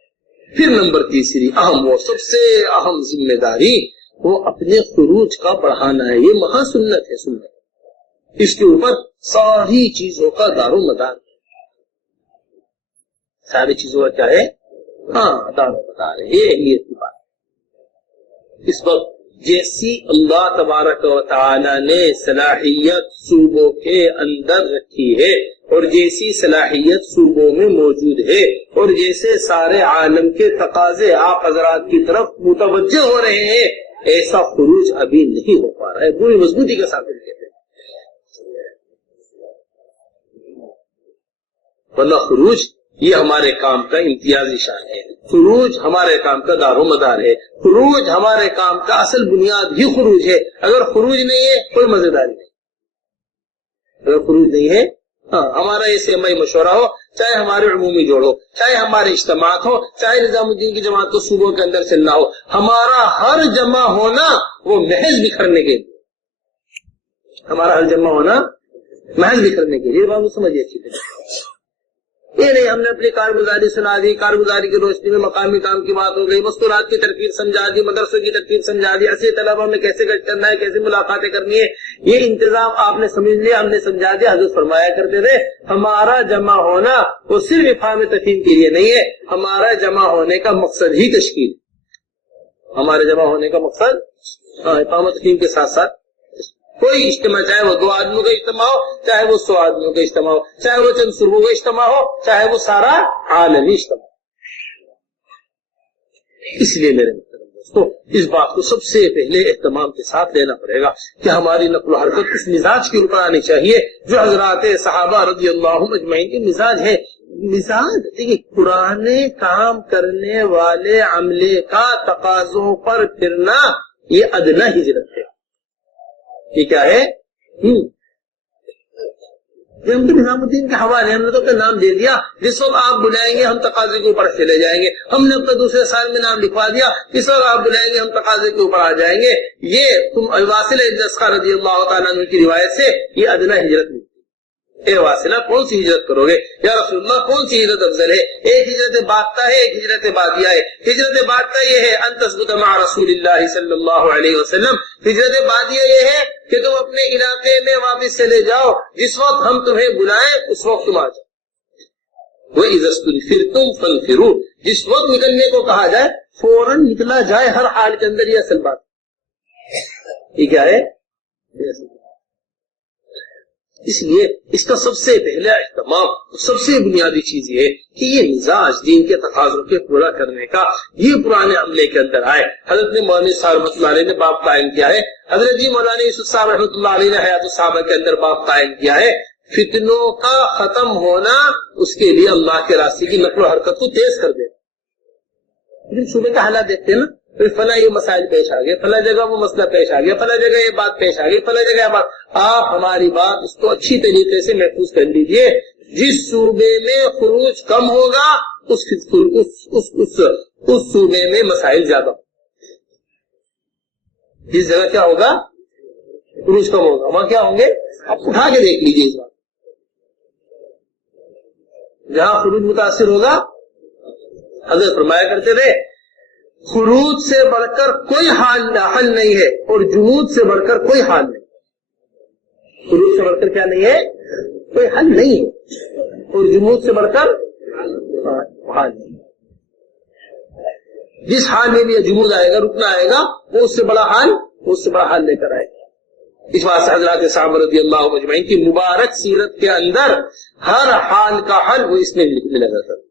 پھر نمبر 3 اہم اور سب سے اہم ذمہ داری وہ اپنے خروج کا بڑھانا ہے. یہ مہا سنت ہے. سنت اس کے اوپر ساری چیزوں کا دار و مدار. ساری چیزوں کا کیا ہے؟ ہاں، دار و مدار ہے. یہ اہمیت کی بات. اس وقت جیسی اللہ تبارک و تعالی نے صلاحیت صوبوں کے اندر رکھی ہے اور جیسی صلاحیت صوبوں میں موجود ہے اور جیسے سارے عالم کے تقاضے آپ حضرات کی طرف متوجہ ہو رہے ہیں، ایسا خروج ابھی نہیں ہو پا رہا ہے. پوری مضبوطی کے ساتھ کہتے ہیں، ورنہ خروج یہ ہمارے کام کا امتیازی شان ہے. خروج ہمارے کام کا دار و مدار ہے. خروج ہمارے کام کا اصل بنیاد ہی خروج ہے. اگر خروج نہیں ہے کوئی مزیداری نہیں. اگر خروج نہیں ہے، ہاں، ہمارا یہ سیمائی مشورہ ہو، چاہے ہمارے عمومی جوڑ ہو، چاہے ہمارے اجتماعات ہو، چاہے نظام الدین کی جماعت کو صوبوں کے اندر چلنا ہو، ہمارا ہر جمع ہونا وہ محض بکھرنے کے لیے. ہمارا ہر جمع ہونا محض بکھرنے کے لیے. بات سمجھیے اچھی طرح. یہ نہیں ہم نے اپنی کارگزاری سنا دی، کارگزاری کی روشنی میں مقامی کام کی بات ہو گئی، مستورات کی ترتیب سمجھا دی، مدرسوں کی ترتیب سمجھا دی، اصلی طلبہ میں کیسے کرنا ہے، کیسے ملاقاتیں کرنی ہے، یہ انتظام آپ نے سمجھ لیا، ہم نے سمجھا دیا. حضرت فرمایا کرتے تھے ہمارا جمع ہونا وہ صرف افہام تفہیم کے لیے نہیں ہے، ہمارا جمع ہونے کا مقصد ہی تشکیل. ہمارے جمع ہونے کا مقصد افہام تفہیم کے ساتھ ساتھ کوئی اجتماع، چاہے وہ 2 آدمیوں کا اجتماع ہو، چاہے وہ 100 آدمیوں کا اجتماع ہو، چاہے وہ چند صوبوں کا اجتماع ہو، چاہے وہ سارا عالمی اجتماع. اس لیے میرے محترم دوستو، اس بات کو سب سے پہلے اہتمام کے ساتھ لینا پڑے گا کہ ہماری نقل و حرکت اس مزاج کے اوپر آنی چاہیے جو حضرات صحابہ رضی اللہ اجمعین کے مزاج ہے. مزاج دیکھیے، پرانے کام کرنے والے عملے کا تقاضوں پر پھرنا یہ ادنی ہجرت ہے. یہ کیا ہے؟ ہم تو نظام الدین کے حوالے، ہم نے تو اپنا نام دے دیا، جس وقت آپ بلائیں گے ہم تقاضے کے اوپر چلے جائیں گے. ہم نے اپنا دوسرے سال میں نام لکھوا دیا، جس وقت آپ بلائیں گے ہم تقاضے کے اوپر آ جائیں گے. یہ تم واصل ابن اسقر رضی اللہ تعالیٰ عنہ کی روایت سے یہ ادنی ہجرت ملتی. اے واصلہ کون سی ہجرت کرو گے یا رسول اللہ؟ کون سی ہجرت افضل ہے؟ ایک ہجرت باقتا ہے، ایک ہجرت بادیہ ہے. ہجرت باقتا یہ ہے ان تثبت مع رسول اللہ صلی اللہ علیہ وسلم. ہجرت بادیہ یہ ہے کہ تم اپنے علاقے میں واپس چلے جاؤ، جس وقت ہم تمہیں بلائیں اس وقت تم آ جاؤ. وَإِذَا اسْتُنْفِرْتُمْ فَانْفِرُوا، جس وقت نکلنے کو کہا جائے فوراً نکلا جائے. ہر حال کے اندر یہ اصل بات. یہ کیا ہے؟ اس لیے اس کا سب سے پہلا اہتمام، سب سے بنیادی چیز یہ ہے کہ یہ مزاج دین کے تقاضوں کے پورا کرنے کا یہ پرانے عملے کے اندر آئے. حضرت نے مولانا صاحب رحمۃ اللہ علیہ نے باب قائم کیا ہے. حضرت جی مولانا یوسف صاحب رحمۃ اللہ علیہ نے حیات الصحابہ کے اندر باب قائم کیا ہے. فتنوں کا ختم ہونا، اس کے لیے اللہ کے راستے کی نقل و حرکت کو تیز کر دے. لیکن صوبے کا حالات دیکھتے ہیں نا، پھر فلاں یہ مسائل پیش آ گئے، فلاں جگہ وہ مسئلہ پیش آ گیا، فلاں جگہ یہ بات پیش آ گئی، فلاں جگہ یہ بات. آپ ہماری بات اس کو اچھی طریقے سے محفوظ کر لیجئے. جس صوبے میں خروج کم ہوگا اس صوبے میں مسائل زیادہ ہوں. جس جگہ کیا ہوگا؟ خروج کم ہوگا، وہاں کیا ہوں گے؟ آپ اٹھا کے دیکھ لیجیے اس بات. جہاں خروج متاثر ہوگا حضرت فرمایا کرتے تھے خروج سے بڑھ کر کوئی حل نہیں ہے اور جمود سے بڑھ کر کوئی حال نہیں. خروج سے بڑھ کر کیا نہیں ہے؟ کوئی حل نہیں ہے اور جمود سے بڑھ کر حال نہیں. جس حال میں بھی جمود آئے گا، رکنا آئے گا، وہ اس سے بڑا حال لے کر آئے گا. اس بات سے حضرات صحابہ رضی اللہ مجمعین کی مبارک سیرت کے اندر ہر حال کا حل وہ اس میں ملا جاتا.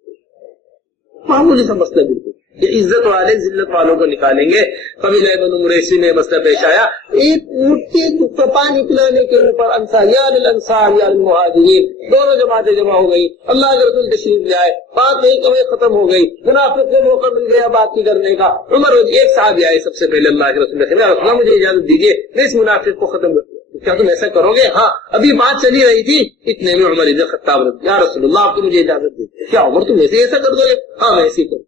معمولی سا مسئلہ بالکل یہ عزت والے ذلت والوں کو نکالیں گے. قبیلہ بنو مریسی میں مسئلہ پیش آیا، ایک اونٹ کے پانی پلانے کے اوپر انصاریان الانصاریان المہاجرین دونوں جماعتیں جمع ہو گئی. اللہ کے رسول تشریف لے آئے، بات نہیں کبھی ختم ہو گئی. منافق کو موقع مل گیا بات کی کرنے کا. عمر ایک صحابی آئے سب سے پہلے اللہ کے رسول نے کہا مجھے اجازت دیجیے میں اس منافق کو ختم کروں. کیا تم ایسا کرو گے؟ ہاں. ابھی بات چلی رہی تھی اتنے میں عمر بن خطاب یا رسول اللہ آپ کو مجھے اجازت دیجیے. کیا عمر تم ایسا کر دو گے؟ ہاں میں ایسے ہی کروں.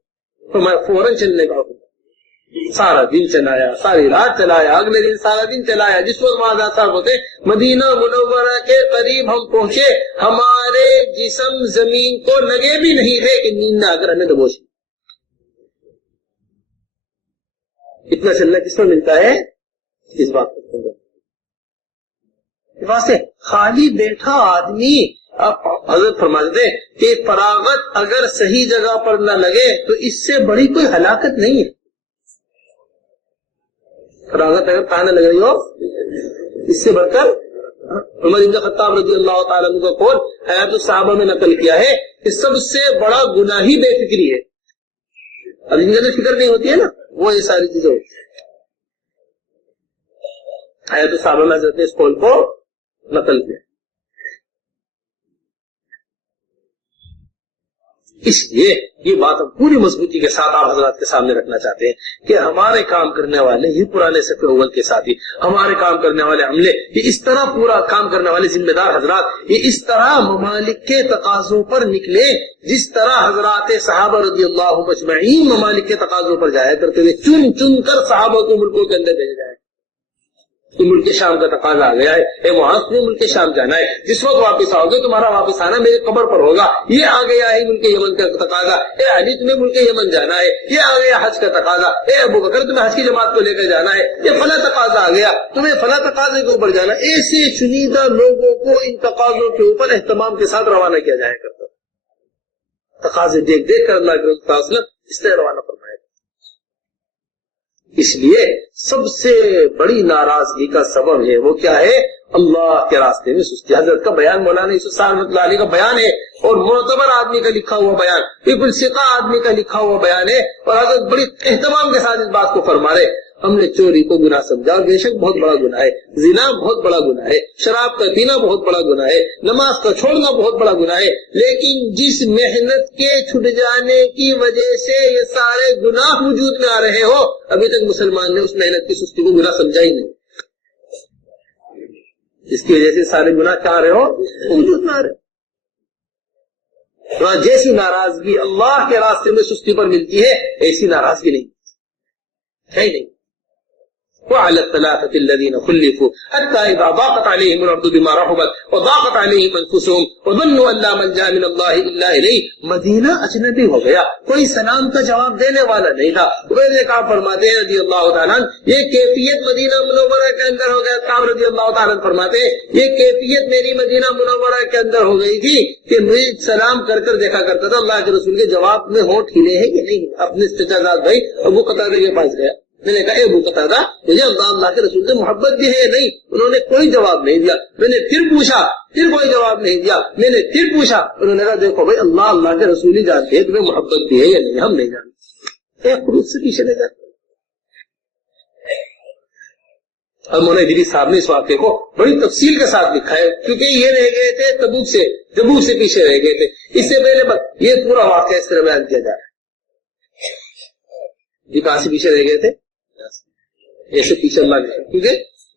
تو میں فوراً چلنے کا حکم، سارا دن چلایا، ساری رات چلایا، اگلے دن سارا دن چلایا. جس وقت ماذا صاحب ہوتے مدینہ منورہ کے قریب ہم پہنچے، ہمارے جسم زمین کو لگے بھی نہیں تھے کہ نیند نہ اگر ہمیں دبوچ. اتنا چلنا کس میں ملتا ہے؟ اس بات کو واسطے خالی بیٹھا آدمی حضرت فرماتے کہ فراغت اگر صحیح جگہ پر نہ لگے تو اس سے بڑی کوئی ہلاکت نہیں ہے. فراغت اگر کہاں نہ لگ رہی ہو اس سے بڑھ کر عمر بن خطاب رضی اللہ تعالیٰ عنہ کا قول حیات الصحابہ میں نقل کیا ہے کہ سب سے بڑا گناہ ہی بے فکری ہے. اب ان کی فکر نہیں ہوتی ہے نا، وہ یہ ساری چیزیں ہوتی ہیں. حیات الصحابہ میں حضرت نے اس قول کو نقل کیا. اس لیے یہ بات ہم پوری مضبوطی کے ساتھ آپ حضرات کے سامنے رکھنا چاہتے ہیں کہ ہمارے کام کرنے والے یہ پرانے صف اول کے ساتھی، ہمارے کام کرنے والے عملے، یہ اس طرح پورا کام کرنے والے ذمہ دار حضرات یہ اس طرح ممالک کے تقاضوں پر نکلے جس طرح حضرات صحابہ رضی اللہ مجمعین ممالک کے تقاضوں پر جایا کرتے ہوئے. چن چن کر صحابہ کو ملکوں کے اندر بھیجا جائے. تو ملک شام کا تقاضا آ گیا ہے، اے وہاں تمہیں ملک شام جانا ہے، جس وقت واپس آؤ گے تمہارا واپس آنا میرے قبر پر ہوگا. یہ آ گیا ہے ملک یمن کا تقاضا، اے علی تمہیں ملک یمن جانا ہے. یہ آ گیا حج کا تقاضا، اے ابو بکر تمہیں حج کی جماعت کو لے کر جانا ہے. یہ فلاں تقاضا آ گیا تمہیں فلاں تقاضے کے اوپر جانا. ایسے چنیدہ لوگوں کو ان تقاضوں کے اوپر اہتمام کے ساتھ روانہ کیا جایا کرتا. تقاضے دیکھ دیکھ کر اللہ کے رسول صلی اللہ علیہ وسلم اس طرح روانہ فرمایا. اس لیے سب سے بڑی ناراضگی کا سبب ہے وہ کیا ہے؟ اللہ کے راستے میں سستی. حضرت کا بیان مولانا یوسف صاحب رحمۃ اللہ علیہ کا بیان ہے اور معتبر آدمی کا لکھا ہوا بیان، بالکل ثقہ آدمی کا لکھا ہوا بیان ہے. اور حضرت بڑی اہتمام کے ساتھ اس بات کو فرما رہے ہم نے چوری کو گناہ سمجھا اور بے شک بہت بڑا گناہ ہے. زنا بہت بڑا گناہ ہے، شراب کا پینا بہت بڑا گناہ ہے، نماز کا چھوڑنا بہت بڑا گناہ ہے. لیکن جس محنت کے چھٹ جانے کی وجہ سے یہ سارے گناہ وجود میں آ رہے ہو، ابھی تک مسلمان نے اس محنت کی سستی کو گناہ سمجھا ہی نہیں. جس کی وجہ سے سارے گناہ کیا آ رہے ہو وجود میں آ رہے. جیسی ناراضگی اللہ کے راستے میں سستی پر ملتی ہے ایسی ناراضگی نہیں ہے نہیں. وعلى الثلاثة الذين خلفوا حتى إذا ضاقت عليهم الأرض بما رحبت وضاقت عليهم أنفسهم وظنوا أن لا ملجأ من الله إلا إليه. مدینہ اجنبی ہو گیا، کوئی سلام کا جواب دینے والا نہیں تھا. عبید کعب فرماتے ہیں رضی اللہ تعالیٰ یہ کیفیت مدینہ منورہ کے اندر ہو گیا. کعب رضی اللہ تعالیٰ فرماتے ہیں یہ کیفیت میری مدینہ منورہ کے اندر ہو گئی تھی کہ میں سلام کر کر دیکھا کرتا تھا اللہ کے رسول کے جواب میں ہونٹ ہلے ہیں کہ نہیں. اپنے چچا زاد بھائی ابو قتادہ کے پاس گیا، میں نے کہا اے ابو قتادہ مجھے اللہ کے رسول سے محبت بھی ہے یا نہیں؟ انہوں نے کوئی جواب نہیں دیا. میں نے پھر پوچھا، پھر کوئی جواب نہیں دیا. میں نے پھر پوچھا، انہوں نے کہا دیکھو بھائی اللہ کے رسول ہی جانتے ہیں تمہیں محبت بھی ہے یا نہیں، ہم نہیں جانتے. ایک خروج سے پیچھے نہیں جاتے. اور مولانا ادریس صاحب نے اس واقعے کو بڑی تفصیل کے ساتھ لکھا ہے کیونکہ یہ رہ گئے تھے تبوک سے پیچھے رہ گئے تھے. اس سے پہلے یہ پورا واقعہ اس طرح بیان کیا جا رہا ہے. یہ کہاں سے پیچھے رہ گئے تھے؟ ایسے پیچھے اللہ نے کیونکہ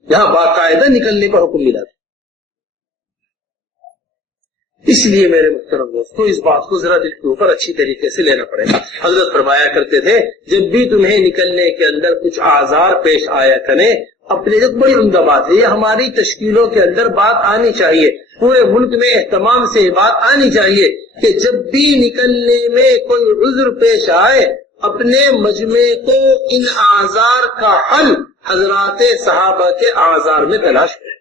یہاں باقاعدہ نکلنے کا حکم ملا تھا. اس لیے میرے محترم دوستو اس بات کو ذرا دل کے اوپر اچھی طریقے سے لینا پڑے گا. حضرت فرمایا کرتے تھے جب بھی تمہیں نکلنے کے اندر کچھ آزار پیش آیا کریں اپنے ایک بڑی عمدہ بات ہے، یہ ہماری تشکیلوں کے اندر بات آنی چاہیے، پورے ملک میں اہتمام سے یہ بات آنی چاہیے کہ جب بھی نکلنے میں کوئی عذر پیش آئے اپنے مجمع کو ان اعذار کا حل حضرات صحابہ کے اعذار میں تلاش کریں۔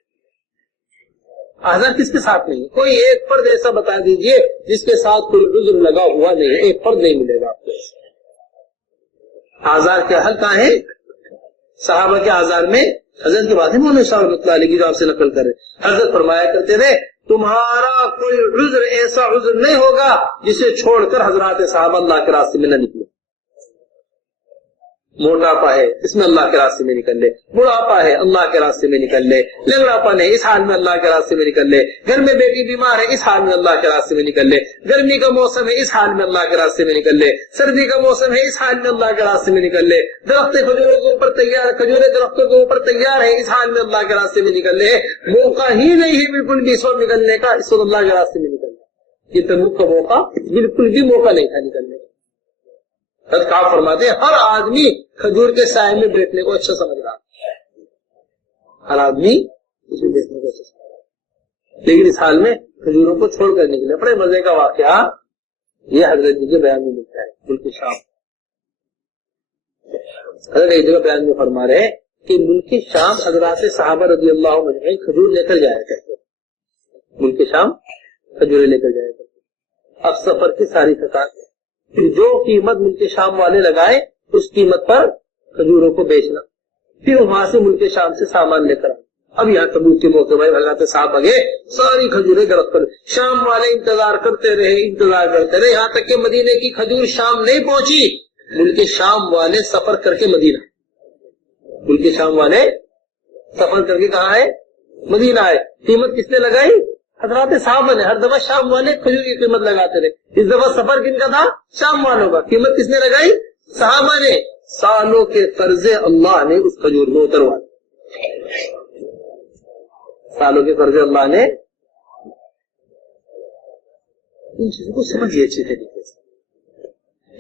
اعذار کس کے ساتھ نہیں ہے؟ کوئی ایک فرد ایسا بتا دیجئے جس کے ساتھ کوئی عذر لگا ہوا نہیں ہے، ایک فرد نہیں ملے گا آپ کو۔ اعذار کے حل کہاں ہے؟ صحابہ کے اعذار میں حضرت کی بات ہے مولانا شاہ رحمۃ اللہ علیہ کی جو آپ سے نقل کرے، حضرت فرمایا کرتے تھے تمہارا کوئی عذر ایسا عذر نہیں ہوگا جسے چھوڑ کر حضرات صحابہ اللہ کے راستے میں نہ نکلے۔ موٹاپا ہے اس میں اللہ کے راستے میں نکل لے، بڑھاپا ہے اللہ کے راستے میں نکل لے، لنگڑاپن ہے اس حال میں اللہ کے راستے میں نکل لے، گھر میں بیٹی بیمار ہے اس حال میں اللہ کے راستے میں نکل لے، گرمی کا موسم ہے اس حال میں اللہ کے راستے میں نکل لے، سردی کا موسم ہے اس حال میں اللہ کے راستے میں نکل لے، درخت کھجوروں کے اوپر تیار، کھجورے درختوں کے اوپر تیار ہے اس حال میں اللہ کے راستے میں نکل لے، موقع ہی نہیں ہے بالکل بھی اس وقت نکلنے کا، اس وقت اللہ کے راستے میں نکل لے۔ یہ تبوک کا موقع بالکل بھی موقع نہیں تھا نکلنے کا۔ حضرت آپ فرماتے ہیں ہر آدمی کھجور کے سائے میں بیٹھنے کو اچھا سمجھ رہا، ہر آدمی اس میں بیٹھنے کو اچھا سمجھ رہا، لیکن اس حال میں کھجوروں کو چھوڑ کر نکلے۔ بڑے مزے کا واقعہ یہ حضرت جی کے بیان میں ملتا ہے، ملک شام۔ حضرت ایک جگہ بیان میں فرما رہے ہیں کہ ملک شام حضرات صحابہ رضی اللہ عنہ کھجور لے کر جایا کرتے، ملک شام کھجوریں لے کر جایا کرتے۔ اب سفر کی ساری تھکان جو قیمت ملک شام والے لگائے اس قیمت پر کھجوروں کو بیچنا، پھر وہاں سے ملک شام سے سامان لے کر آنا۔ اب یہاں تبوک کے موقع میں حضرات صاحب آگے ساری کھجوریں گرفت کر، شام والے انتظار کرتے رہے یہاں تک کہ مدینے کی کھجور شام نہیں پہنچی، ملک شام والے سفر کر کے مدینہ، ملک شام والے سفر کر کے کہاں ہے؟ مدینہ آئے۔ قیمت کس نے لگائی؟ حضرات صحابہ نے۔ ہر دفعہ شام والے کھجور کی قیمت لگاتے رہے، اس دفعہ سفر کن کا تھا؟ شام والوں کا۔ قیمت کس نے لگائی؟ صحابہ نے۔ سالوں کے قرضے اللہ نے اس کھجور میں اتروا، سالوں کے قرضے اللہ نے۔ ان چیزوں کو سمجھیے اچھے طریقے سے۔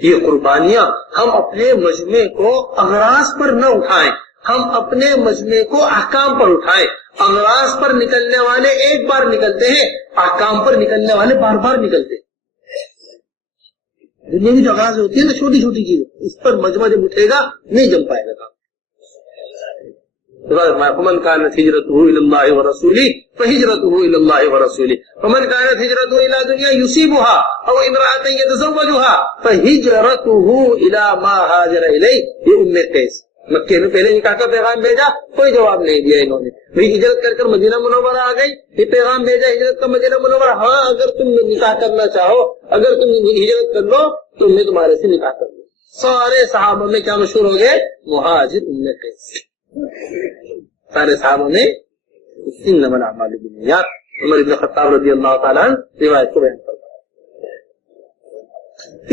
یہ قربانیاں ہم اپنے مجمع کو اغراض پر نہ اٹھائیں، ہم اپنے مجمع کو احکام پر اٹھائیں۔ اغراض پر نکلنے والے ایک بار نکلتے ہیں، احکام پر نکلنے والے بار بار نکلتے ہیں۔ دنیا کی جو اغراض ہوتی ہے نا چھوٹی چھوٹی چیزیں، اس پر مجمع جب اٹھے گا نہیں جم پائے گا کام۔ فمن كانت هجرته الى الله ورسوله فهجرته الى الله ورسوله ومن كانت هجرته الى دنيا يصيبها او امرأة يتزوجها فهجرته الى ما هاجر اليه۔ یہ ام قیس مکے میں پہلے نکاح کا پیغام بھیجا، کوئی جواب نہیں دیا انہوں نے، بھئی ہجرت کر کر مدینہ منورہ آ گئی، یہ پیغام بھیجا ہجرت کا مدینہ منورہ، ہاں اگر تم نکاح کرنا چاہو، اگر تم ہجرت کر لو تو میں تمہارے سے نکاح کر لوں۔ سارے صحابہ میں کیا مشہور ہو گئے؟ مہاجر ام قیس۔ سارے صحابہ میں انما الاعمال بالنیات۔ عمر بن خطاب رضی اللہ تعالیٰ عنہ روایت کو بیان کرتا ہے۔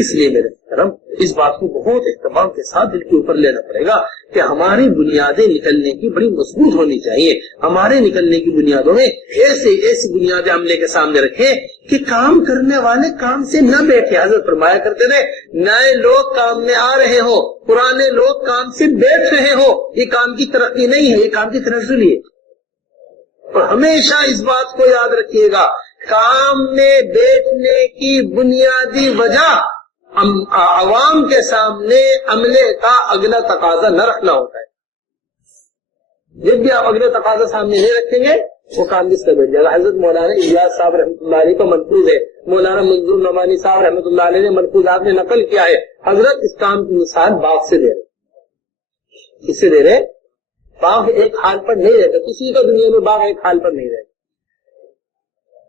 اس لیے میرے محترم اس بات کو بہت اہتمام کے ساتھ دل کے اوپر لینا پڑے گا کہ ہماری بنیادیں نکلنے کی بڑی مضبوط ہونی چاہیے۔ ہمارے نکلنے کی بنیادوں میں ایسی بنیادیں عملے کے سامنے رکھیں کہ کام کرنے والے کام سے نہ بیٹھے۔ حضرت فرمایا کرتے تھے نئے لوگ کام میں آ رہے ہو، پرانے لوگ کام سے بیٹھ رہے ہو، یہ کام کی ترقی نہیں ہے، یہ کام کی تنزلی ہے۔ اور ہمیشہ اس بات کو یاد رکھیے گا، کام میں بیٹھنے کی بنیادی وجہ عوام کے سامنے عملے کا اگلا تقاضا نہ رکھنا ہوتا ہے۔ جب بھی آپ اگلا تقاضا سامنے نہیں رکھیں گے وہ کام کس طرح بیٹھ جائے گا۔ حضرت مولانا الیاس صاحب رحمۃ اللہ علیہ کا منقول ہے، مولانا منظور نعمانی صاحب رحمۃ اللہ علیہ نے منقولات میں نقل کیا ہے، حضرت اس کام کی مثال باغ سے دے رہے۔ کس سے دے رہے؟ باغ ایک حال پر نہیں رہتا، کسی کا دنیا میں باغ ایک حال پر نہیں رہتا۔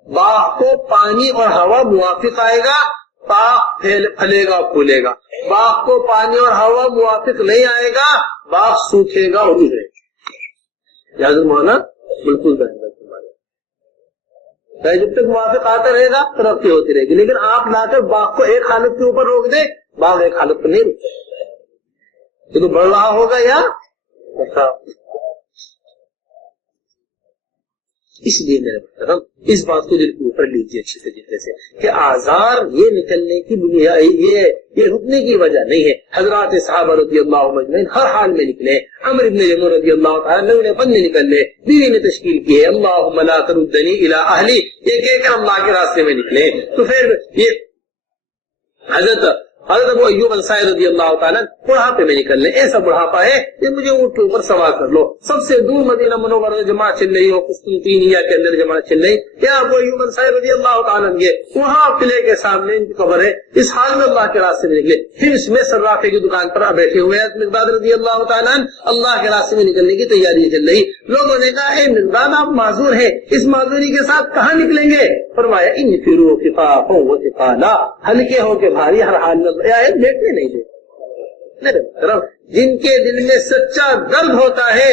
باغ کو پانی اور ہوا موافق آئے گا، باغ پھلے گا پھولے گا۔ باغ کو پانی اور ہوا موافق نہیں آئے گا، باغ سوکھے گا اور اجڑے گا۔ حضرت مولانا بالکل جب تک موافق آتا رہے گا ترقی ہوتی رہے گی، لیکن آپ لا کر باغ کو ایک حالت کے اوپر روک دیں، باغ ایک حالت پر نہیں رکے، یہ تو بڑھ رہا ہوگا یا اس لیے میرے محترم اس بات کو دل کے اوپر لیجیے اچھی طریقے سے کہ آزار یہ نکلنے کی یہ رکنے کی وجہ نہیں ہے. حضرات صحابہ رضی اللہ مجمعین ہر حال میں نکلے. عمرو بن جموح رضی اللہ تعالیٰ نے بند نکل لے, بیوی نے تشکیل کی ہے اللہم لا تردنی الی اہلی, یہ کہہ کر اللہ کے راستے میں نکلے. تو پھر یہ حضرت ابو ایوب انصاری رضی اللہ تعالیٰ بڑھاپے میں نکل لے. ایسا بڑھاپا ہے کہ مجھے اونٹ کے اوپر سوار کر لو. سب سے دور مدینہ منورہ جماعت چل رہی ہو, قسطنطینیہ کے اندر جماعت چل رہی, کیا ابو ایوب انصاری رضی اللہ تعالیٰ وہاں قلعے کے سامنے ان کی قبر ہے. اس حال میں اللہ کے راستے میں نکلے. پھر اس میں صرافے کی دکان پر بیٹھے ہوئے مقداد رضی اللہ تعالیٰ اللہ کے راستے میں نکلنے کی تیاری چل رہی. لوگوں نے کہا اے مقداد آپ معذور ہیں, اس معذوری کے ساتھ کہاں نکلیں گے؟ فرمایا انفروا خفافا وثقالا, ہلکے ہو کے بھاری ہر حال میں دیکھنے نہیں دیتے. جن کے دل میں سچا درد ہوتا ہے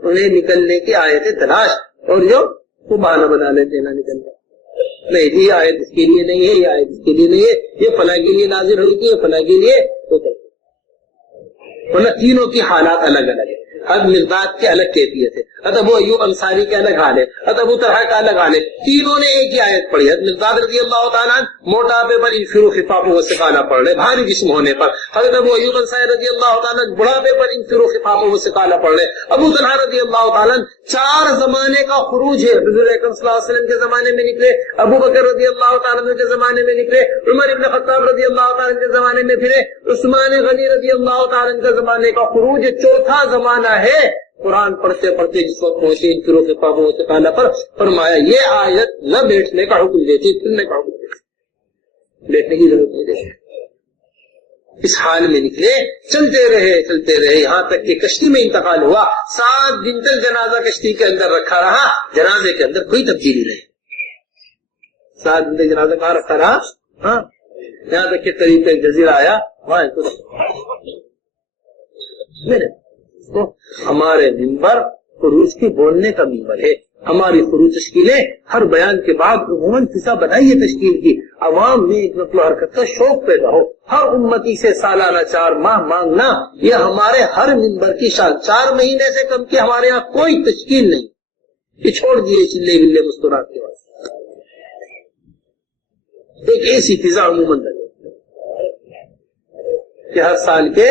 انہیں نکلنے کی آیتیں تلاش, اور جو وہ بہانہ بنا لیتے نہ نکلنے. نہیں جی آیت اس کے لیے نہیں ہے, یہ آیت اس کے لیے نہیں ہے, یہ فلاں کے لیے نازل ہوئی تھی, یہ فلاں کے لیے ہوتا. ورنہ تینوں کی حالات الگ الگ ہے. حضرت مقداد کے الگ کیفیت ہے, حضرت ابو ایوب انصاری کے الگ حال ہے, حضرت ابو طلحہ کا الگ حال ہے. تینوں نے ایک ہی آیت پڑھی. حضرت مقداد رضی اللہ تعالیٰ موٹاپے پر انفروا خفافا وثقالا پڑھ رہے, بھاری جسم ہونے پر. حضرت ابو ایوب انصاری رضی اللہ تعالیٰ بڑھاپے پر انفروا خفافا وثقالا پڑھ رہے. ابو طلحہ رضی اللہ تعالیٰ 4 زمانے کا خروج ہے. حضور اکرم صلی اللہ علیہ وسلم کے زمانے میں نکلے, ابو بکر رضی اللہ تعالیٰ کے زمانے میں نکلے, عمر ابن خطاب رضی اللہ تعالیٰ کے زمانے میں پھرے, عثمان غنی رضی اللہ تعالیٰ کے زمانے کا خروج چوتھا زمانہ ہے. قرآن پڑھتے پڑھتے جس وقت پہنچے انفروا خفافا وثقالا پر, فرمایا یہ آیت نہ بیٹھنے کا حکم دیتی, پھرنے کا حکم دیتی, بیٹھنے کی ضرورت نہیں دیتی. اس حال میں نکلے, چلتے رہے یہاں تک کہ کشتی میں انتقال ہوا. 7 دن تک جنازہ کشتی کے اندر رکھا رہا, جنازے کے اندر کوئی تبدیلی نہیں. 7 دن تک جنازہ کہاں رکھا رہا, ہاں یہاں تک کہ قریب ایک جزیرہ آیا, وہاں ہمارے منبر خروج کی بولنے کا منبر ہے. ہماری خروج تشکیلیں ہر بیان کے بعد عموماً فضا بنائیے تشکیل کی, عوام میں ایک نقل و حرکت کا شوق پیدا ہو. ہر امتی سے سالانہ 4 ماہ مانگنا یہ ہمارے ہر منبر کی شان. 4 مہینے سے کم کی ہمارے یہاں کوئی تشکیل نہیں, یہ چھوڑ دیے چلے بلے مستورات کے بعد. ایک ایسی فضا عموماً لگے کہ ہر سال کے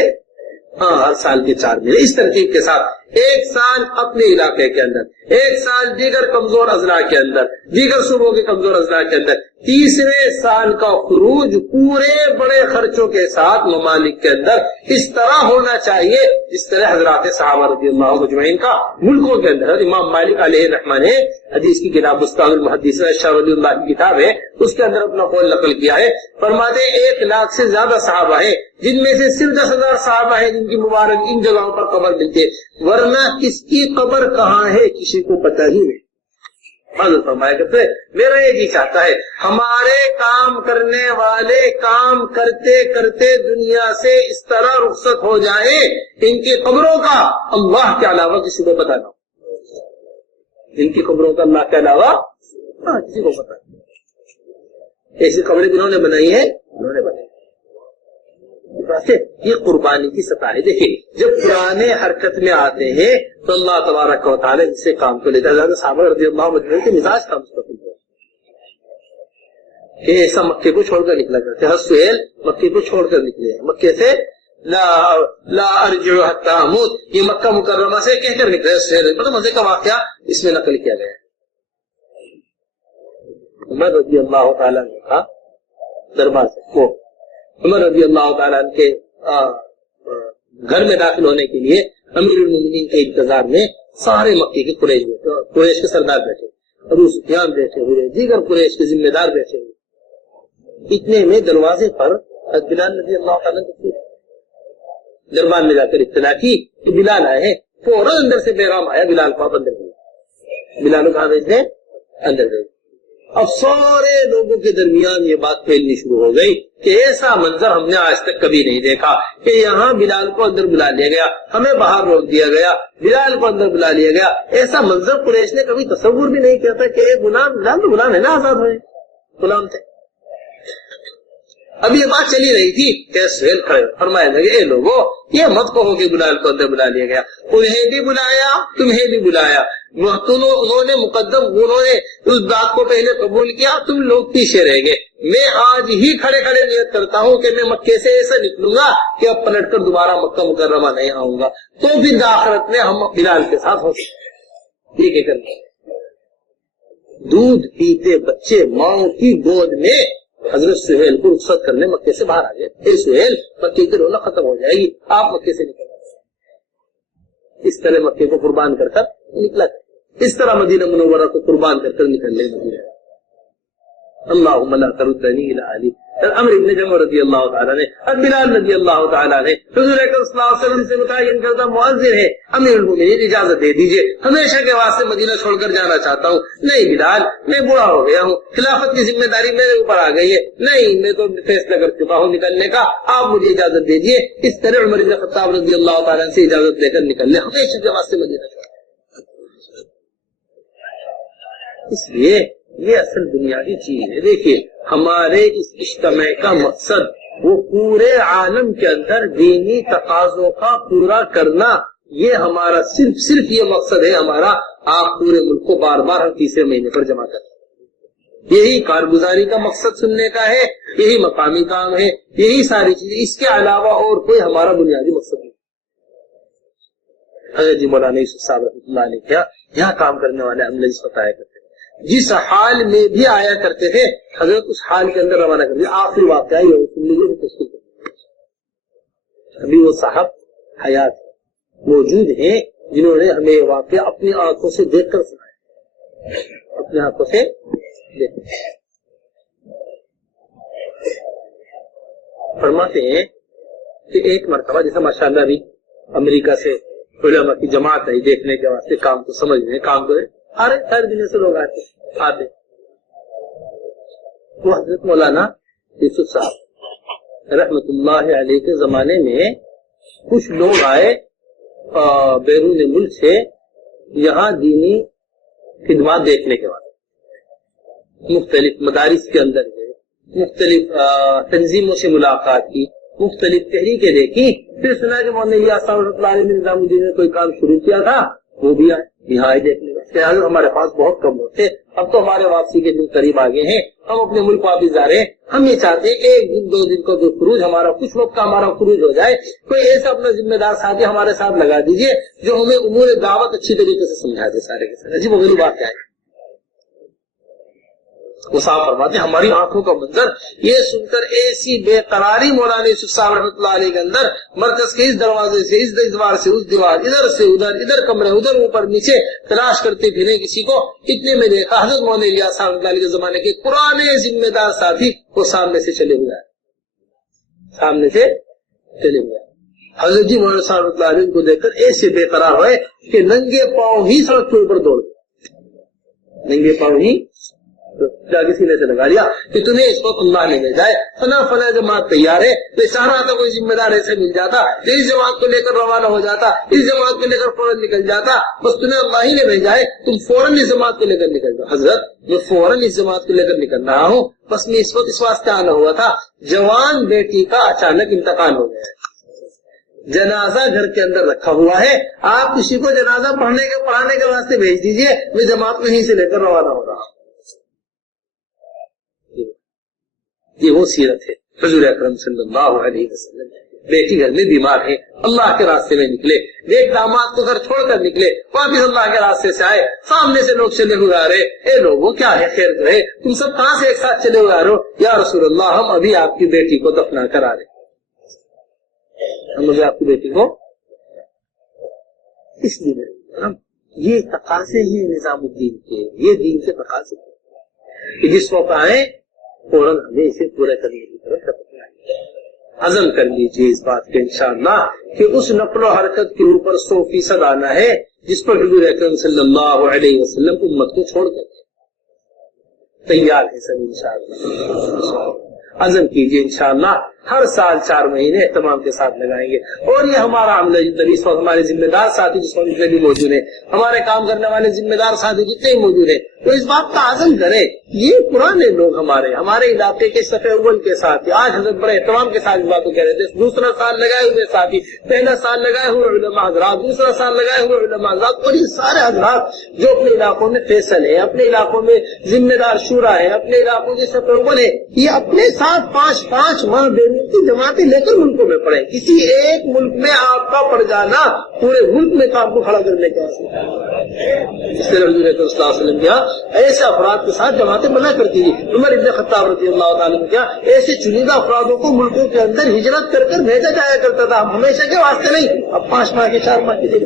4 مہینے اس ترتیب کے ساتھ, 1 سال اپنے علاقے کے اندر, 1 سال دیگر کمزور اضلاع کے اندر, دیگر صوبوں کے کمزور اضلاع کے اندر, تیسرے سال کا خروج پورے بڑے خرچوں کے ساتھ ممالک کے اندر اس طرح ہونا چاہیے جس طرح حضرات صحابہ رضی اللہ مجمعین کا ملکوں کے اندر. امام مالک علیہ الرحمہ نے حدیث کی کتاب استاد المحدث شاہ ولی اللہ کی کتاب ہے, اس کے اندر اپنا قول نقل کیا ہے. فرماتے 1 لاکھ سے زیادہ صحابہ ہیں, جن میں سے صرف 10,000 صحابہ ہیں جن کی مبارک ان جگہوں پر قبر ملتے, ورنہ کس کی قبر کہاں ہے کسی کو پتہ ہی نہیں. حضرت فرمایا کرتے میرا یہ جی چاہتا ہے ہمارے کام کرنے والے کام کرتے کرتے دنیا سے اس طرح رخصت ہو جائیں ان کی قبروں کا اللہ کے علاوہ کسی کو پتہ نہ ہو. ان کی قبروں کا اللہ کے علاوہ کسی کو پتہ نہیں. ایسی قبریں جنہوں نے بنائی ہیں انہوں نے بنائی. یہ قربانی کی سطح ہے. دیکھیے جب پرانے حرکت میں آتے ہیں تو اللہ تبارک و تعالیٰ اس سے کام کو لیتا ہے. حضرت صحابہ رضی اللہ عنہ کے مزاج کا مستقل ہے کہ ایسا مکے کو چھوڑ کر نکلا کرتے. حضرت سہیل مکے کو چھوڑ کر نکلے, مکے سے لا ارجع حتی اموت, یہ مکہ مکرمہ سے کہہ کر نکلے. سہیل بڑا مزے کا واقعہ اس میں نقل کیا گیا ہے. عمر رضی اللہ تعالیٰ نے کہا دربار سے, وہ عمر رضی اللہ تعالیٰ کے گھر میں داخل ہونے کے لیے امیر المومنین کے انتظار میں سارے مکے کے قریش کے سردار بیٹھے, ابو سفیان بیٹھے ہوئے, دیگر قریش کے ذمہ دار بیٹھے ہوئے. اتنے میں دروازے پر بلال رضی اللہ تعالیٰ دربار میں جا کر اطلاع کی تو بلال آئے ہیں. فوراً اندر سے پیغام آیا بلال کو آپ اندر گئے. بلال کو کہاں بھیجتے اندر گئے. اب سارے لوگوں کے درمیان یہ بات پھیلنی شروع ہو گئی کہ ایسا منظر ہم نے آج تک کبھی نہیں دیکھا کہ یہاں بلال کو اندر بلا لیا گیا, ہمیں باہر روک دیا گیا, بلال کو اندر بلا لیا گیا. ایسا منظر قریش نے کبھی تصور بھی نہیں کیا تھا کہ غلام بلال تو غلام ہے نا, آزاد ہوئے غلام تھے. اب یہ بات چلی رہی تھی کہ سہیل کھڑے فرمایا لگے اے لوگوں یہ مت کہو کہ بلال کو اندر بلا لیا گیا، انہیں بھی بلایا تمہیں بھی بلایا، انہوں نے مقدم انہوں نے اس بات کو پہلے قبول کیا، تم لوگ پیچھے رہ گئے۔ میں آج ہی کھڑے کھڑے نیت کرتا ہوں کہ میں مکے سے ایسا نکلوں گا کہ اب پلٹ کر دوبارہ مکہ مکرمہ نہیں آؤں گا، تو پھر آخرت میں ہم بلال کے ساتھ ہو سکتے۔ یہ کر دودھ پیتے بچے ماؤں کی گود میں حضرت سہیل کو رخصت کرنے مکے سے باہر آ گئے۔ اے سہیل مکے کی رونق ختم ہو جائے گی، آپ مکے سے نکل جائیں۔ اس طرح مکے کو قربان کر کر نکلا، اس طرح مدینہ منورہ کو قربان کر کر نکلنے مدینہ۔ اللہم لا تردنی الی علی عمرو بن جمع رضی اللہ تعالیٰ نے اور بلال رضی اللہ تعالیٰ نے حضور اکرم صلی اللہ علیہ وسلم سے متعین کردہ مؤذن ہے، امیر المومنین اجازت دے دیجئے، ہمیشہ کے واسطے مدینہ چھوڑ کر جانا چاہتا ہوں۔ نہیں بلال میں بوڑھا ہو گیا ہوں، خلافت کی ذمہ داری میرے اوپر آ گئی ہے، نہیں میں تو فیصلہ کر چکا ہوں نکلنے کا، آپ مجھے اجازت دیجئے۔ اس طرح عمر بن خطاب رضی اللہ تعالیٰ سے اجازت لے کر نکلنے ہمیشہ کے واسطے مدینہ چھوڑا۔ اس لیے یہ اصل بنیادی چیز ہے۔ دیکھیے ہمارے اس اجتماع کا مقصد وہ پورے عالم کے اندر دینی تقاضوں کا پورا کرنا، یہ ہمارا صرف یہ مقصد ہے ہمارا۔ آپ پورے ملک کو بار بار ہر تیسرے مہینے پر جمع کریں، یہی کارگزاری کا مقصد سننے کا ہے، یہی مقامی کام ہے، یہی ساری چیزیں، اس کے علاوہ اور کوئی ہمارا بنیادی مقصد نہیں۔ حضرت جی مولانا یوسف صاحب رحمۃ اللہ علیہ کیا یہاں کام کرنے والے عملے جس بتایا کرتے جس حال میں بھی آیا کرتے تھے حضرت اس حال کے اندر روانہ کرتے۔ آخری واقعہ یہ سن لیجیے، ابھی وہ صاحب حیات موجود ہیں جنہوں نے ہمیں یہ واقعہ اپنی آنکھوں سے دیکھ کر سنایا، اپنی آنکھوں سے دیکھ۔ فرماتے ہیں کہ ایک مرتبہ جیسا ماشاءاللہ ابھی امریکہ سے علماء کی جماعت ہے دیکھنے کے واسطے، کام کو سمجھنے، کام کو ہر دنیا سے لوگ آتے۔ وہ حضرت مولانا یوسف صاحب رحمت اللہ علیہ کے زمانے میں کچھ لوگ آئے بیرون ملک سے یہاں دینی خدمات دیکھنے کے بعد، مختلف مدارس کے اندر گئے، مختلف تنظیموں سے ملاقات کی، مختلف تحریکیں دیکھی، پھر سنا کہ مولانا صاحب رحمۃ اللہ علیہ نظام الدین نے کوئی کام شروع کیا تھا، وہ بھی آئے یہاں آئے دیکھنے کا۔ ہمارے پاس بہت کم ہوتے، اب تو ہمارے واپسی کے دن قریب آگے ہیں، ہم اپنے ملک واپس جا رہے ہیں، ہم یہ چاہتے ہیں ایک دن دو دن کا کوئی خروج ہمارا، کچھ وقت کا ہمارا خروج ہو جائے، کوئی ایسا اپنا ذمہ دار ساتھی ہمارے ساتھ لگا دیجئے جو ہمیں امور دعوت اچھی طریقے سے سمجھا دے سارے کے سارے۔ عجیب و غریب بات کیا ہے، وہ صاحب فرماتے ہیں ہماری آنکھوں کا منظر یہ سن کر ایسی بے قراری مولانا یوسف صاحب رحمۃ اللہ علیہ کے اندر، مرکز کے اس دروازے سے اس دیوار سے اس دیوار، ادھر سے ادھر، ادھر کمرے ادھر اوپر نیچے تلاش کرتے پھرے کسی کو، اتنے میں دیکھا حضرت مولانا الیاس صاحب رحمۃ اللہ علیہ کے زمانے کے پرانے ذمہ دار ساتھی وہ سامنے سے چلے ہوئے، سامنے سے چلے ہوئے۔ حضرت جی مولانا صاحب رحمۃ اللہ علیہ کو دیکھ کر ایسے بے قرار ہوئے کہ ننگے پاؤں ہی سڑک کے اوپر دوڑ گئے، ننگے پاؤں ہی جاگے سینے سے لگا لیا کہ تمہیں اس وقت اللہ نے بھیجا ہے، فنا جماعت تیار ہے، تو چاہ تھا کوئی ذمہ دار ایسے مل جاتا، اس جماعت کو لے کر روانہ ہو جاتا، اس جماعت کو لے کر فوراً نکل جاتا، بس تمہیں اللہ ہی نے بھیجا ہے، تم فوراً اس جماعت کو لے کر نکل جاؤ۔ حضرت میں فوراً اس جماعت کو لے کر نکل رہا ہوں، بس میں اس وقت اس واسطے آنا ہوا تھا، جوان بیٹی کا اچانک انتقال ہو گیا ہے، جنازہ گھر کے اندر رکھا ہوا ہے، آپ کسی کو جنازہ پڑھانے کے واسطے بھیج دیجئے، میں جماعت کو یہیں سے لے کر روانہ ہو رہا ہوں۔ یہ وہ سیرت ہے حضور اکرم صلی اللہ علیہ وسلم۔ بیٹی گھر میں بیمار ہے، اللہ کے راستے میں نکلے، ایک داماد کو گھر چھوڑ کر نکلے، واپس اللہ کے راستے سے آئے، سامنے سے لوگ چلے ہوئے آ رہے، اے لوگوں کیا ہے خیر رہے، تم سب کہاں سے ایک ساتھ چلے ہوئے آ رہے ہو؟ یا رسول اللہ ہم ابھی آپ کی بیٹی کو دفنا کر آ رہے، ہم ابھی آپ کی بیٹی کو، اس لیے یہ تقاضے ہیں نظام الدین کے، یہ دین کے تقاضے کہ جس وقت آئے فوراً ہمیں اسے پورا کرنے کی طرف عزم کر لیجیے اس بات کے انشاءاللہ کہ اس نقل و حرکت کے اوپر 100% آنا ہے جس پر حضور اکرم صلی اللہ علیہ وسلم امت کو چھوڑ کر تیار ہے سب انشاءاللہ۔ عزم کیجیے انشاءاللہ ہر سال 4 مہینے اہتمام کے ساتھ لگائیں گے. اور یہ ہمارا عمل ہے. اس وقت ہمارے ذمہ دار ساتھی جس وقت بھی موجود ہیں, ہمارے کام کرنے والے ذمہ دار ساتھی جتنے موجود ہیں, تو اس بات کا عزم کریں. یہ پرانے لوگ ہمارے علاقے کے صف اول کے ساتھ آج حضرت بڑے اہتمام کے ساتھ اس بات کو کہہ رہے تھے. دوسرا سال لگائے ہوئے ساتھی, پہلا سال لگائے ہوئے علماء حضرات, دوسرا سال لگائے ہوئے علماء حضرات, اور یہ سارے حضرات جو اپنے علاقوں میں فیصل ہے, اپنے علاقوں میں ذمہ دار شورا ہے, اپنے علاقوں کے صف اول ہے, یہ اپنے ساتھ 5 ماہ بے ملکی جماعتیں لے کر ملکوں میں پڑے. کسی ایک ملک میں آپ کا پڑ جانا پورے ملک میں کام کو کھڑا کرنے کا اس سے حضور صلی اللہ علیہ وسلم کیا ایسے افراد کے ساتھ جماعتیں بنا کرتی تھی. عمر ابن خطاب رضی اللہ تعالیٰ عنہ کیا ایسے چنیدہ افرادوں کو ملکوں کے اندر ہجرت کر کر بھیجا جایا کرتا تھا, ہمیشہ کے واسطے نہیں. اب 5 ماہ کے 4 ماہ کے لیے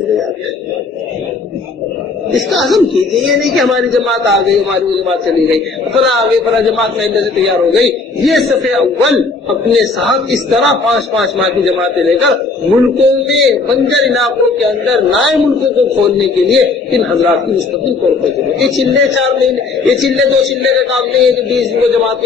اس کا عزم کیجیے. یہ نہیں کہ ہماری جماعت آ گئی, ہماری وہ جماعت چلی گئی, فلاں آ گئی, فلاں جماعت مہینے سے تیار ہو گئی. یہ صف اول اپنے ساتھ اس طرح 5 ماہ کی جماعتیں لے کر ملکوں میں بنجر علاقوں کے اندر نئے ملکوں کو کھولنے کے لیے ان حضرات کی مستقل طور پر یہ چلے 4 مہینے, یہ چلے 2 چلے کا کام نہیں ہے کہ 20 کو جماعت